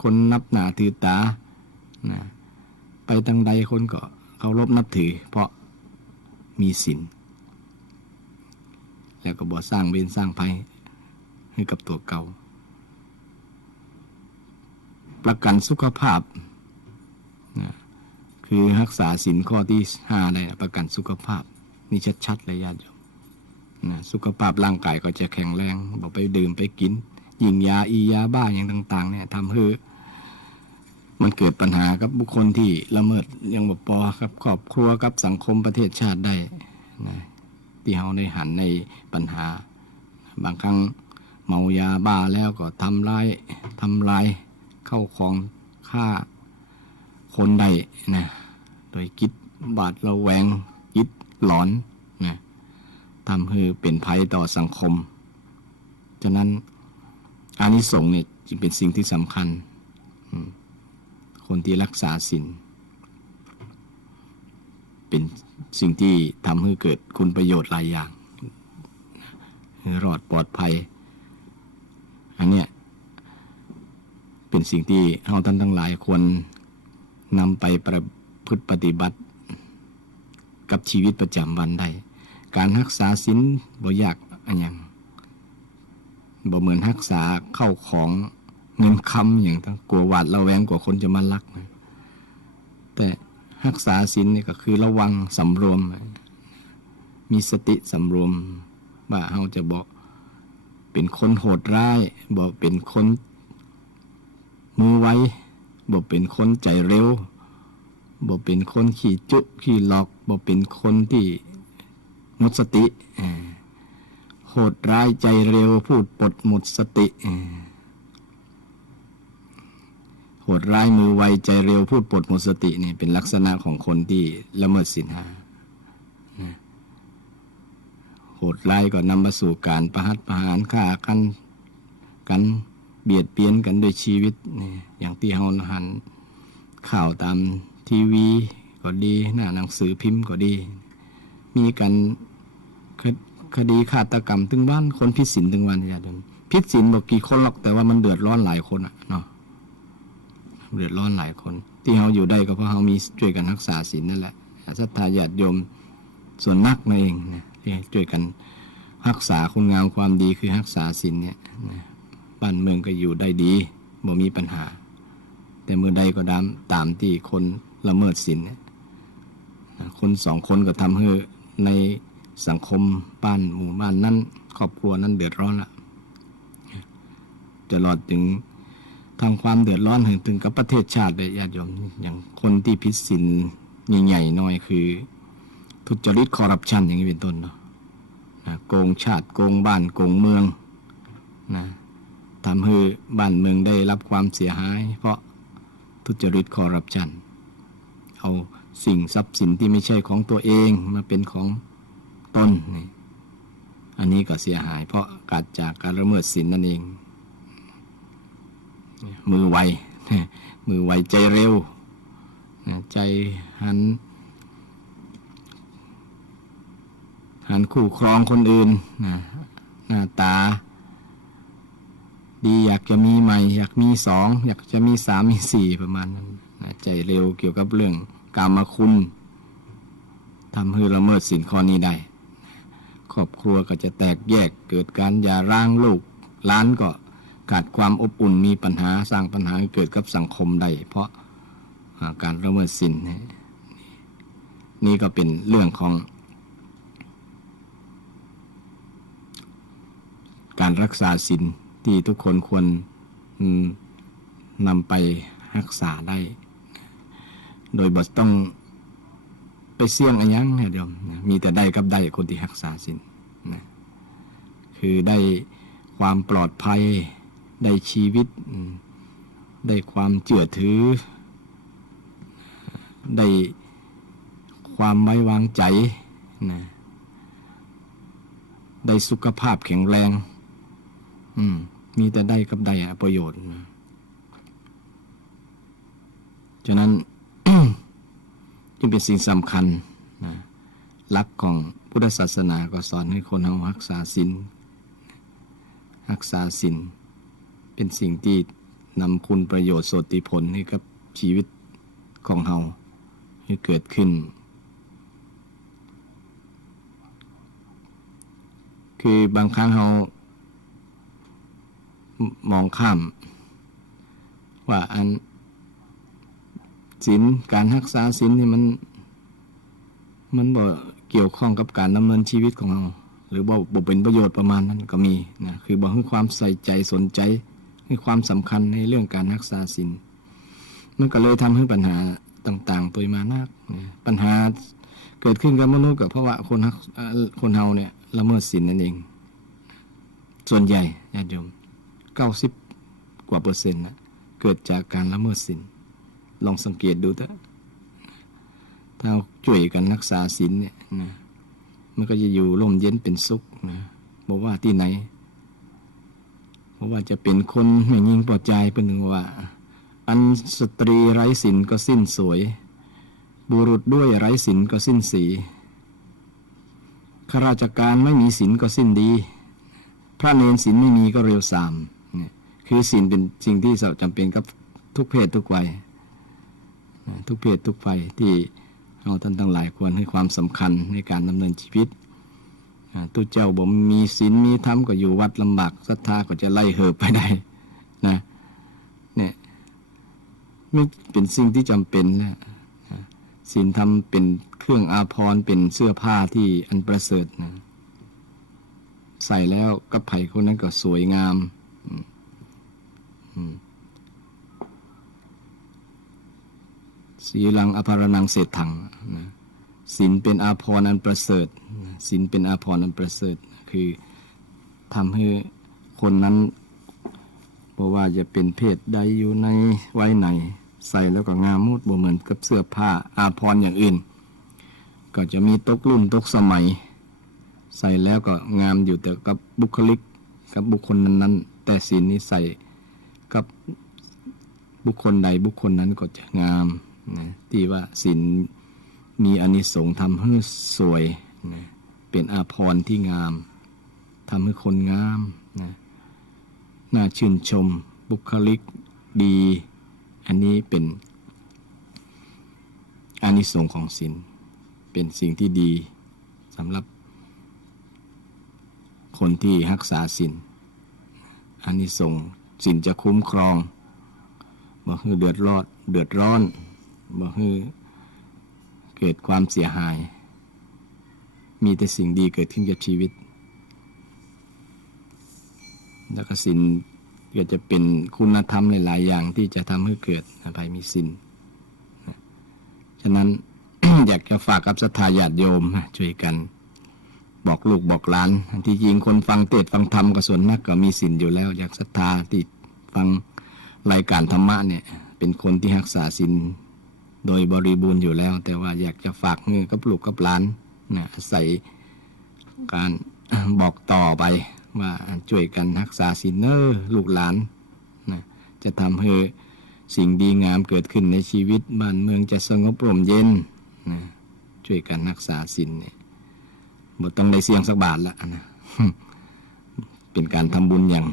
คนนับหน้าถือตาไปทางใดคนก็เคารพนับถือเพราะมีศีลแล้วก็บ่สร้างเวรสร้างภัยให้กับตัวเก่าประกันสุขภาพคือรักษาศีลข้อที่5ได้ประกันสุขภาพนี่ชัดๆเลยญาติโยมสุขภาพร่างกายก็จะแข็งแรงบ่ไปดื่มไปกินยิงยาบ้าอย่างต่างๆเนี่ยทำให้มันเกิดปัญหากับบุคคลที่ละเมิดยังบ่พอกับครอบครัวกับสังคมประเทศชาติได้นะที่เฮาได้หันในปัญหาบางครั้งเมายาบ้าแล้วก็ทำลายเข้าของฆ่าคนได้นะโดยคิดบาดระแวงคิดหลอนนะทำให้เป็นภัยต่อสังคมฉะนั้นอานิสงส์เนี่ยจึงเป็นสิ่งที่สำคัญคนที่รักษาศีลเป็นสิ่งที่ทำให้เกิดคุณประโยชน์หลายอย่างรอดปลอดภัยอันเนี้ยเป็นสิ่งที่เราท่านทั้งหลายควรนำไปประพฤติปฏิบัติกับชีวิตประจำวันได้การรักษาศีลบ่ยากอันยังบ่เหมือนรักษาเข้าของเงินคำอย่างทั้งกลัวหวาดระแวงกว่าคนจะมาลักนะแต่รักษาศีลนี่ก็คือระวังสำรวมมีสติสำรวมว่าเราจะบอกเป็นคนโหดร้ายบ่เป็นคนมือไวบ่เป็นคนใจเร็วบ่เป็นคนขี้จุขี้หลอกบ่เป็นคนที่มุสติโหดร้ายใจเร็วพูดปดหมดสติโหดร้ายมือไวใจเร็วพูดปดหมดสตินี่เป็นลักษณะของคนที่ละเมิดศีล5 โหดร้ายก็นำมาสู่การประหัตประหารฆ่ากันเบียดเบียนกันโดยชีวิตนี่อย่างที่เฮาหันข่าวตามทีวีก็ดีหน้าหนังสือพิมพ์ก็ดีมีกันคดีฆาตกรรมถึงบ้านคนผิดศีลถึงวันอย่าเดินผิดศีลบอกกี่คนหรอกแต่ว่ามันเดือดร้อนหลายคนอ่ะเนาะเดือดร้อนหลายคนที่เฮาอยู่ได้ก็เพราะเฮามีช่วยกันรักษาศีลนั่นแหละศรัทธาญาติโยมส่วนนักนั่นเองนะที่ช่วยกันรักษาคุณงามความดีคือรักษาศีลเนี่ยนะบ้านเมืองก็อยู่ได้ดีบ่มีปัญหาแต่เมื่อใดก็ตามที่คนละเมิดศีลเนี่ยคนสองคนก็ทำให้ในสังคมบ้านหมู่บ้านนั้นครอบครัวนั้นเดือดร้อนละจะรอดถึงทำความเดือดร้อนถึงกับประเทศชาติเลยญาติโยมอย่างคนที่ผิดศีลใหญ่ๆน้อยคือทุจริตคอร์รัปชันอย่างนี้เป็นต้นเนาะโกงชาติโกงบ้านโกงเมืองนะทำให้บ้านเมืองได้รับความเสียหายเพราะทุจริตคอร์รัปชันเอาสิ่งทรัพย์สินที่ไม่ใช่ของตัวเองมาเป็นของตนนี่อันนี้ก็เสียหายเพราะเกิดจากการละเมิดศีลนั่นเองมือไวมือไวใจเร็วใจหันคู่ครองคนอื่นหน้าตาดีอยากจะมีใหม่อยากมีสองอยากจะมีสามมีสี่ประมาณนั้นใจเร็วเกี่ยวกับเรื่องกามคุณทำให้ละเมิดศีลข้อนี้ได้ครอบครัวก็จะแตกแยกเกิดการหย่าร้างลูกหลานก็ขาดความอบอุ่นมีปัญหาสร้างปัญหาเกิดกับสังคมได้เพราะการละเมิดศีลนี่ก็เป็นเรื่องของการรักษาศีลที่ทุกคนควรนำไปรักษาได้โดยบ่ต้องไปเสี่ยงอะไรยังเดี๋ยวมีแต่ได้กับได้คนที่รักษาศีลนะคือได้ความปลอดภัยได้ชีวิตได้ความเชื่อถือได้ความไว้วางใจนะได้สุขภาพแข็งแรงมีแต่ได้กับได้ประโยชน์นะฉะนั้น จึงเป็นสิ่งสำคัญนะหลักของพุทธศาสนาก็สอนให้คนเรารักษาศีลรักษาศีลเป็นสิ่งที่นำคุณประโยชน์โสติผลให้กับชีวิตของเราให้เกิดขึ้นคือบางครั้งเรามองข้ามว่าอันศีลการรักษาศีลนี่มันบ่เกี่ยวข้องกับการดำเนินชีวิตของเราหรือบ่เป็นประโยชน์ประมาณนั้นก็มีนะคือบ่ให้ความใส่ใจสนใจให้ความสำคัญในเรื่องการรักษาศีลมันก็เลยทำให้ปัญหาต่างๆตัวมานักปัญหาเกิดขึ้นกับมนุษย์ก็เพราะว่าคนเฮาเนี่ยละเมิดศีลนั่นเองส่วนใหญ่ญาติโยม90 กว่าเปอร์เซ็นต์นะเกิดจากการละเมิดศีลลองสังเกตดูเถอะถ้าช่วยกันรักษาศีลเนี่ยนะมันก็จะอยู่ร่มเย็นเป็นสุขนะบอกว่าที่ไหนเพราะว่าจะเป็นคนไม่ยิ่งพอใจเป็นหนึ่งว่าอันสตรีไร้ศีลก็สิ้นสวยบุรุษด้วยไร้ศีลก็สิ้นสีข้าราชการไม่มีศีลก็สิ้นดีพระเนรศีลไม่มีก็เร็วสามเนี่ยคือศีลเป็นสิ่งที่จำเป็นกับทุกเพศทุกวัยทุกเพศทุกวัยที่เราท่านทั้งหลายควรให้ความสำคัญในการดำเนินชีวิตตุเจ้าบ่มีศีลมีธรรมก็อยู่วัดลำบากศรัทธาก็จะไล่เหิบไปได้นะเนี่ยไม่เป็นสิ่งที่จำเป็นนะศีลธรรมเป็นเครื่องอาภรณ์เป็นเสื้อผ้าที่อันประเสริฐนะใส่แล้วกับไผ่คนนั้นก็สวยงามสีลังอภรนังเศรษฐังนะศีลเป็นอาภรณ์อันประเสริฐศีลเป็นอาภรณ์อันประเสริฐคือทำให้คนนั้นเพราะว่าจะเป็นเพศใดอยู่ในวัยไหนใส่แล้วก็งามมุดบ่เหมือนกับเสื้อผ้าอาภรณ์อย่างอื่นก็จะมีตกรุ่นตกสมัย ใส่แล้วก็งามอยู่แต่กับบุคลิกกับบุคคลนั้นๆแต่ศีลนี้ใส่กับบุคคลใดบุคคลนั้นก็จะงามนะที่ว่าศีลมีอานิสงส์ทำให้สวยนะเป็นอาภรณ์ที่งามทำให้คนงามนะน่าชื่นชมบุคลิกดีอันนี้เป็นอานิสงส์ของศีลเป็นสิ่งที่ดีสำหรับคนที่รักษาศีลอานิสงส์ศีลจะคุ้มครองบ่ให้เดือดร้อนบ่ให้เกิดความเสียหายมีแต่สิ่งดีเกิดขึ้นกับชีวิตแล้วก็ศีลก็จะเป็นคุณธรรมหลายๆอย่างที่จะทำให้เกิดอภัยมีศีลฉะนั้น อยากจะฝากกับศรัทธาญาติโยมช่วยกันบอกลูกบอกหลานที่จริงคนฟังเทศน์ฟังธรรมก็ส่วนมากก็มีศีลอยู่แล้วอยากศรัทธาที่ฟังรายการธรรมะเนี่ยเป็นคนที่รักษาศีลโดยบริบูรณ์อยู่แล้วแต่ว่าอยากจะฝากมือกับลูกกับหลานนะอาศัยการ บอกต่อไปว่าช่วยกันรักษาศีลลูกหลานนะจะทำให้สิ่งดีงามเกิดขึ้นในชีวิตบ้านเมืองจะสงบร่มเย็นนะช่วยกันรักษาศีลเนี่ยบ่ต้องได้เสี่ยงสักบาทละนะ เป็นการทำบุญอย่าง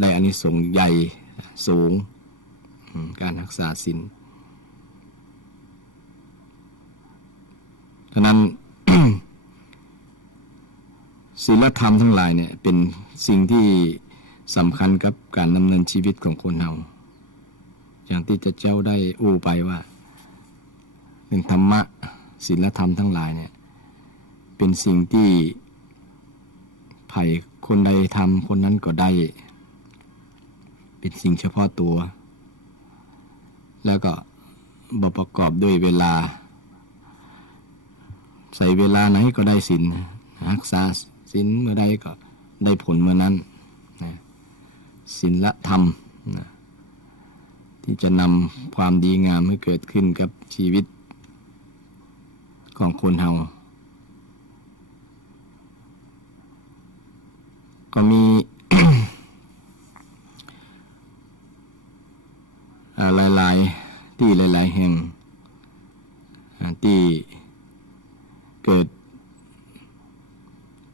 ได้อานิสงส์ใหญ่สูงการรักษาศีลฉะนั้น ศีลธรรมทั้งหลายเนี่ยเป็นสิ่งที่สำคัญกับการดำเนินชีวิตของคนเราอย่างที่จะเจ้าได้อู้ไปว่าเรื่องธรรมะศีลธรรมทั้งหลายเนี่ยเป็นสิ่งที่ไผ่คนใดทำคนนั้นก็ได้เป็นสิ่งเฉพาะตัวแล้วก็ประกอบด้วยเวลาใส่เวลาไหนก็ได้ศีลรักษาศีลเมื่อใดก็ได้ผลเมื่อนั้นนะศีลธรรมนะที่จะนำความดีงามให้เกิดขึ้นกับชีวิตของคนเฮาก็มี หลายๆที่หลายๆแห่งที่เกิด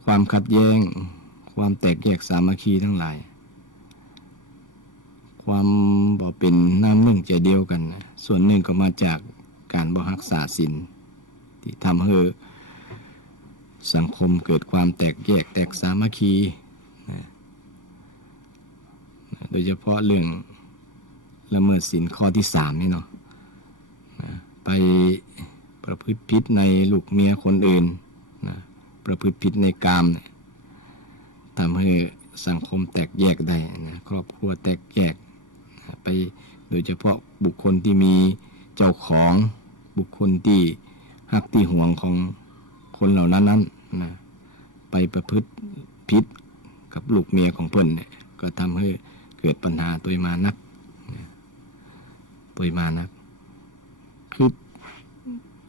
ความขัดแย้งความแตกแยกสามัคคีทั้งหลายความบ่เป็นน้ำหนึ่งใจเดียวกันส่วนหนึ่งก็มาจากการบ่รักษาศีลที่ทำให้สังคมเกิดความแตกแยกแตกสามัคคีโดยเฉพาะเรื่องละเมิดศีลข้อที่3นี่เนาะไปประพฤติผิดในลูกเมียคนอื่นประพฤติผิดในกามทำให้สังคมแตกแยกได้ครอบครัวแตกแยกไปโดยเฉพาะบุคคลที่มีเจ้าของบุคคลที่ฮักที่หวงของคนเหล่านั้นไปประพฤติผิดกับลูกเมียของเพิ่นเนี่ยก็ทำให้เกิดปัญหาตัวมานักคือ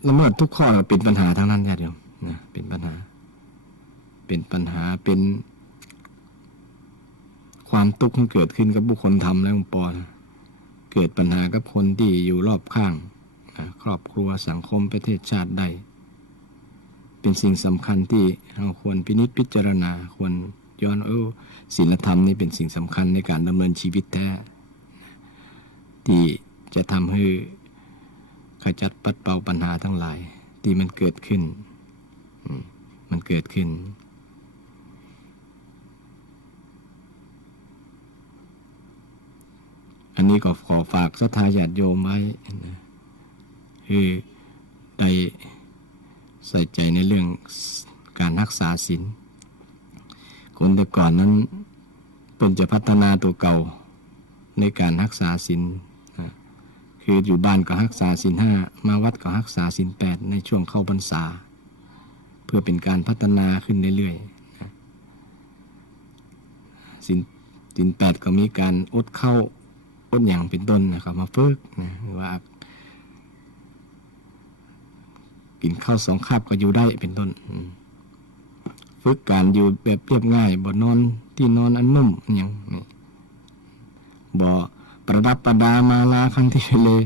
ละเมิดทุกข้อเป็นปัญหาทั้งนั้นญาติโยมนะเป็นปัญหาเป็นความทุกข์ที่เกิดขึ้นกับบุคคลทำและองค์กรเกิดปัญหากับคนที่อยู่รอบข้างครอบครัวสังคมประเทศชาติใดเป็นสิ่งสำคัญที่เราควรพิจารณาควรย้อนศีลธรรมนี่เป็นสิ่งสำคัญในการดำเนินชีวิตแท้ที่จะทำให้ขจัดปัดเป่าปัญหาทั้งหลายที่มันเกิดขึ้นอันนี้ก็ขอฝากศรัทธาญาติโยมไว้คือได้ใส่ใจในเรื่องการรักษาศีลคนแต่ก่อนนั้นเพิ่นจะพัฒนาตัวเก่าในการรักษาศีลคืออยู่บ้านก็รักษาศีล5มาวัดก็รักษาศีล8ในช่วงเข้าพรรษาเพื่อเป็นการพัฒนาขึ้นเรื่อยๆศีล8ก็มีการอดเข้าอดอย่างเป็นต้นนะครับมาฝึกนะว่ากินข้าว2 คาบก็อยู่ได้เป็นต้น ฝึกการอยู่แบบเรียบง่ายบ่นอนที่นอนอันนุ่มอหยังนี่บ่ประดับประดามาลาคันที่เลย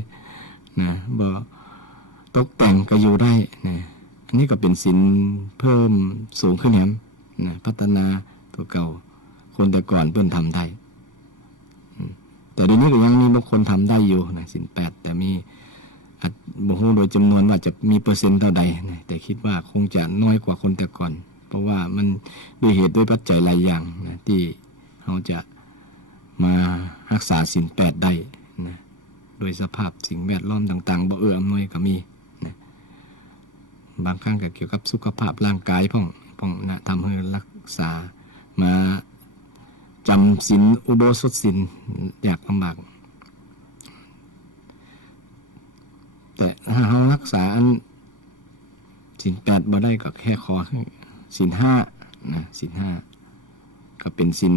นะบ่ตกแต่งก็อยู่ได้นะอันนี้ก็เป็นศีลเพิ่มสูงขึ้นแหมนะพัฒนาตัวเก่าคนแต่ก่อนเพิ่นทำได้แต่เดี๋ยวนี้ก็ยังมีบางคนทำได้อยู่นะศีล8แต่มีอาจบ่ฮู้โดยจำนวนว่าจะมีเปอร์เซ็นต์เท่าใดนะแต่คิดว่าคงจะน้อยกว่าคนแต่ก่อนเพราะว่ามันด้วยเหตุด้วยปัจจัยหลายอย่างนะที่เราจะมารักษาศีล8ได้นะโดยสภาพสิ่งแวดล้อมต่างๆบ่เอื้ออำนวยก็มีนะบางครั้งก็เกี่ยวกับสุขภาพร่างกายพ่องนะทำให้รักษามาจำศีลอุโบสถศีลยากลำบากแต่ถ้าเรารักษาอันศีล8บ่ได้ก็แค่ขอศีล5นะศีล5ก็เป็นศีล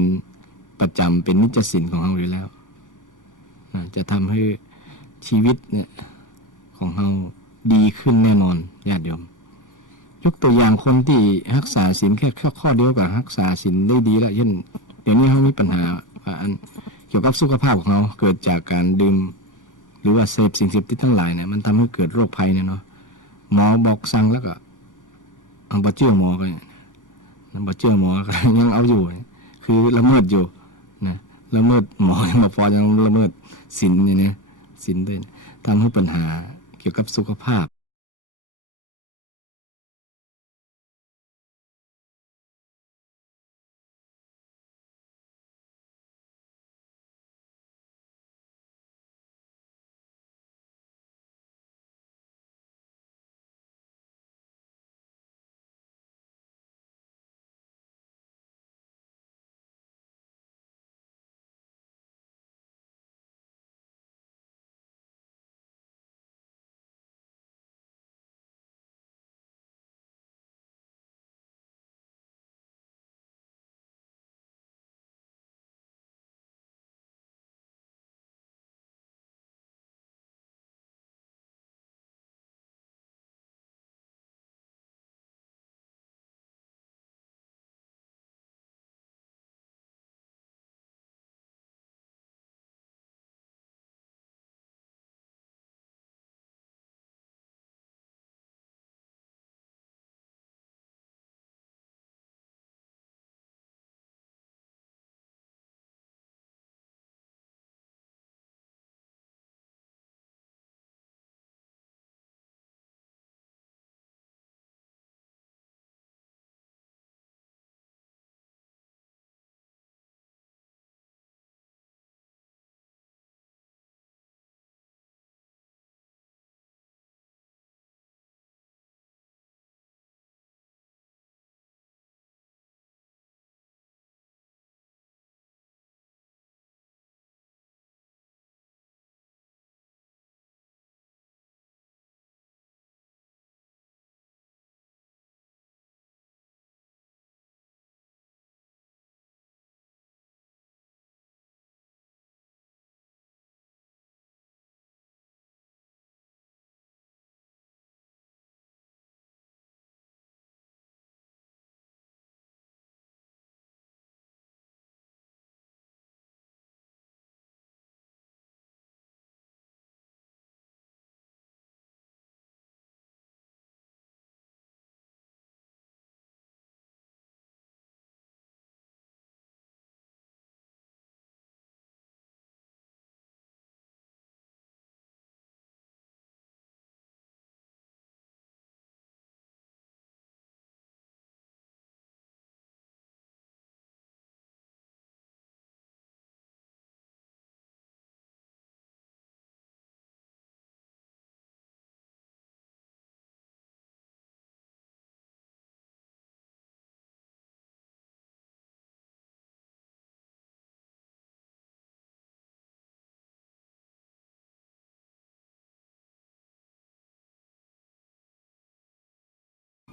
ประจำเป็นนิจศีลของเราอยู่แล้วนะจะทำให้ชีวิตเนี่ยของเราดีขึ้นแน่นอนญาติโยมยกตัวอย่างคนที่รักษาศีลแค่ข้อเดียวกับรักษาศีลได้ดีแล้วเช่นเดี๋ยวนี้เขามีปัญหาอันเกี่ยวกับสุขภาพของเขาเกิดจากการดื่มหรือว่าเสพสิ่งเสพติดทั้งหลายเนี่ยมันทำให้เกิดโรคภัยเนี่ยเนาะหมอบอกสั่งแล้วก็บ่เชื่อหมอก็บ่เชื่อหมอก็ยังเอาอยู่คือละเมิดอยู่นะละเมิดหมอยังบ่พอยังละเมิดศีลนี่นะศีลด้วยทำให้ปัญหาเกี่ยวกับสุขภาพ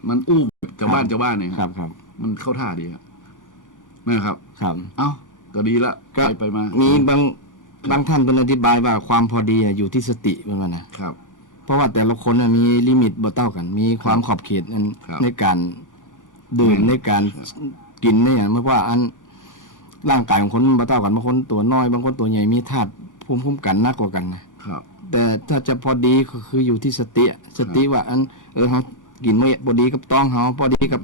มันอู้ชาวบ้านเนี่ย ครับ มันเข้าท่าดีครับนะครับ ครับ เอ้าก็ดีละ ก็ ไปมา มีบางท่านเป็นอธิบายว่าความพอดีอยู่ที่สติเป็นว่านะครับ เพราะว่าแต่ละคนมีลิมิตบ่เท่ากัน มีความขอบเขต ครับ ในการ ดื่มในการกินเนี่ยไม่ว่าอันร่างกายของคนบ่เท่ากันบางคนตัวน้อยบางคนตัวใหญ่มีธาตุภูมิคุ้มกันมากกว่ากันนะครับ แต่ถ้าจะพอดีก็คืออยู่ที่สติว่าอันเฮากินมื้อพอดีกับต้องเฮาพอดีกับ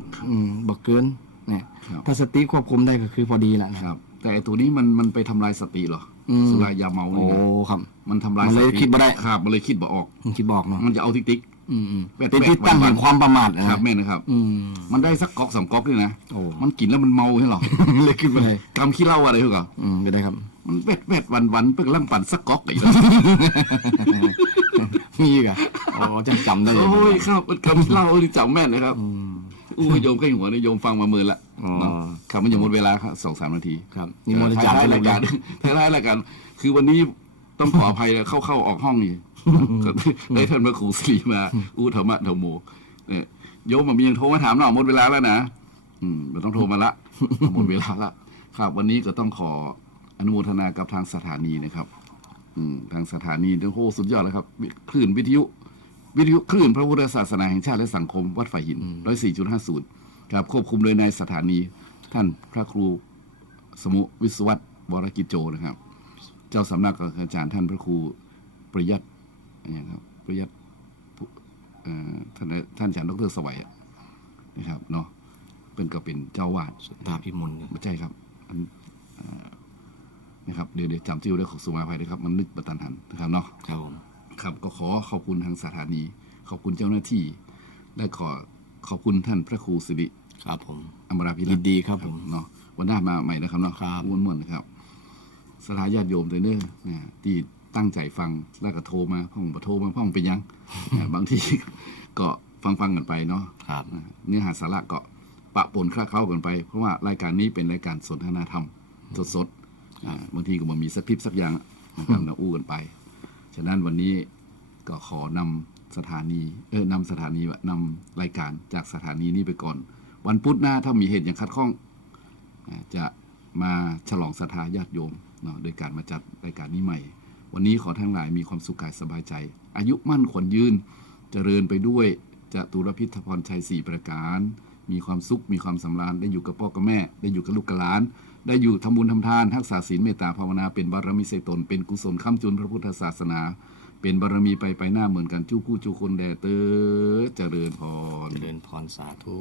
บ่เกินเนี่ย ครับ ถ้าสติควบคุมได้ก็คือพอดีแล้วนะครับ แต่ไอ้ตัวนี้มันไปทำลายสติเหรอสุรายาเมา โอ้ นี่นะครับ มันทำลาย มัน ส เลย ติ คิดบ่ได้ ครับมันเลยคิดบ่ออก ผมคิดบอกเนาะ มันจะเอาติ๊ก เป็นที่ตั้งแห่งความประมาท ๆ นะครับ แม่นะครับ มันได้สักก๊อก2ก๊อกนี่นะ โอ้ มันกินแล้วมันเมาใช่หรอ เลยคิดบ่ได้ กำขี้เหล้าอะไรเหรอ ไม่ได้ครับ มันแวดวันเพิ่งล่ำปั่นสักก๊อกอีกแล้ว มีอีกอ่ะอ๋อจำได้ โอ้ยครับมันกำขี้เหล้าที่จำแม่นเลยครับอู้โยมใกล้หัวนี่โยมฟังมาเมินละ อ๋อ เนาะครับมันจะหมดเวลาครับ2-3 นาที ครับนี่มนต์อาจารย์ ท้าย เป็น ราย กา การ รท้ายรายการคือวันนี้ต้องขออภัยเลยเข้าออกห้องนี่ก็ได้ท่านพระครูศรีมาอู้ธรรมะธรรมโมเนี่ยโยมมันยังโทรมาถามเราหมดเวลาแล้วนะไม่ต้องโทรมาละหมดเวลาละครับ วันนี้ก็ต้องขออนุโมทนากับทางสถานีนะครับทางสถานีโอ้โหสุดยอดเลยครับคลื่นวิทยุคลื่นพระพุทธศาสนาแห่งชาติและสังคมวัดฝ่ายหิน104.50ครับควบคุมโดยนายสถานีท่านพระครูสมุวิศวัตวรกิจโจนะครับ เจ้าสำนักก็คืออาจารย์ท่านพระครูประยัตินะครับประยัติท่านอาจารย์ดร.สวัยนะครับเนาะเป็นก็เป็นเจ้าวาด ตาพิมล ไม่ใช่ครับนะครับเดี๋ยวจำชื่อได้ของสุมาภัยด้วยครับมันนึกประตันหันนะครับเนาะ ครับผม ครับก็ขอขอบคุณทางสถานีขอบคุณเจ้าหน้าที่และขอบคุณท่านพระครูสิริ ครับผม อมราภิรั ยิ ต น น์ ดีครับผม เนาะวันหน้ามาใหม่นะครับเนาะ ครับ ม้วนๆนะครับสถาญาติโยมตัวเนื้อเนี่ยที่ตั้งใจฟังแล้วก็โทรมาพ่องบ่โทรมาพ่องเป็นยัง บางทีก็ฟังกันไปเนาะ ครับ เนื้อหาสาระก็ปะปนคลาเคล้ากันไป เพราะว่ารายการนี้เป็นรายการสนทนาธรรมสดๆบางทีก็บ่มีสักคลิปสักอย่างนะครับเราอู้กันไป ฉะนั้นวันนี้ก็ขอนำสถานีนำรายการจากสถานีนี้ไปก่อน วันพุธหน้าถ้ามีเหตุอย่างขัดข้องจะมาฉลองศรัทธาญาติโยมเนาะโดยการมาจัดรายการนี้ใหม่ วันนี้ขอทั้งหลายมีความสุขกายสบายใจ อายุมั่นขวัญยืนเจริญไปด้วยจตุรพิธพรชัย4ประการ มีความสุขมีความสำราญได้อยู่กับพ่อกับแม่ ได้อยู่กับลูกกับหลาน ได้อยู่ทำบุญทำทานรักษาศีลเมตตาภาวนาเป็นบารมีใส่ตนเป็นกุศลค้ำจุนพระพุทธศาสนา เป็นบารมีไปหน้าเหมือนกันจู้ผู้จูคนแด่เตอเจริญพร เจริญพรสาธุ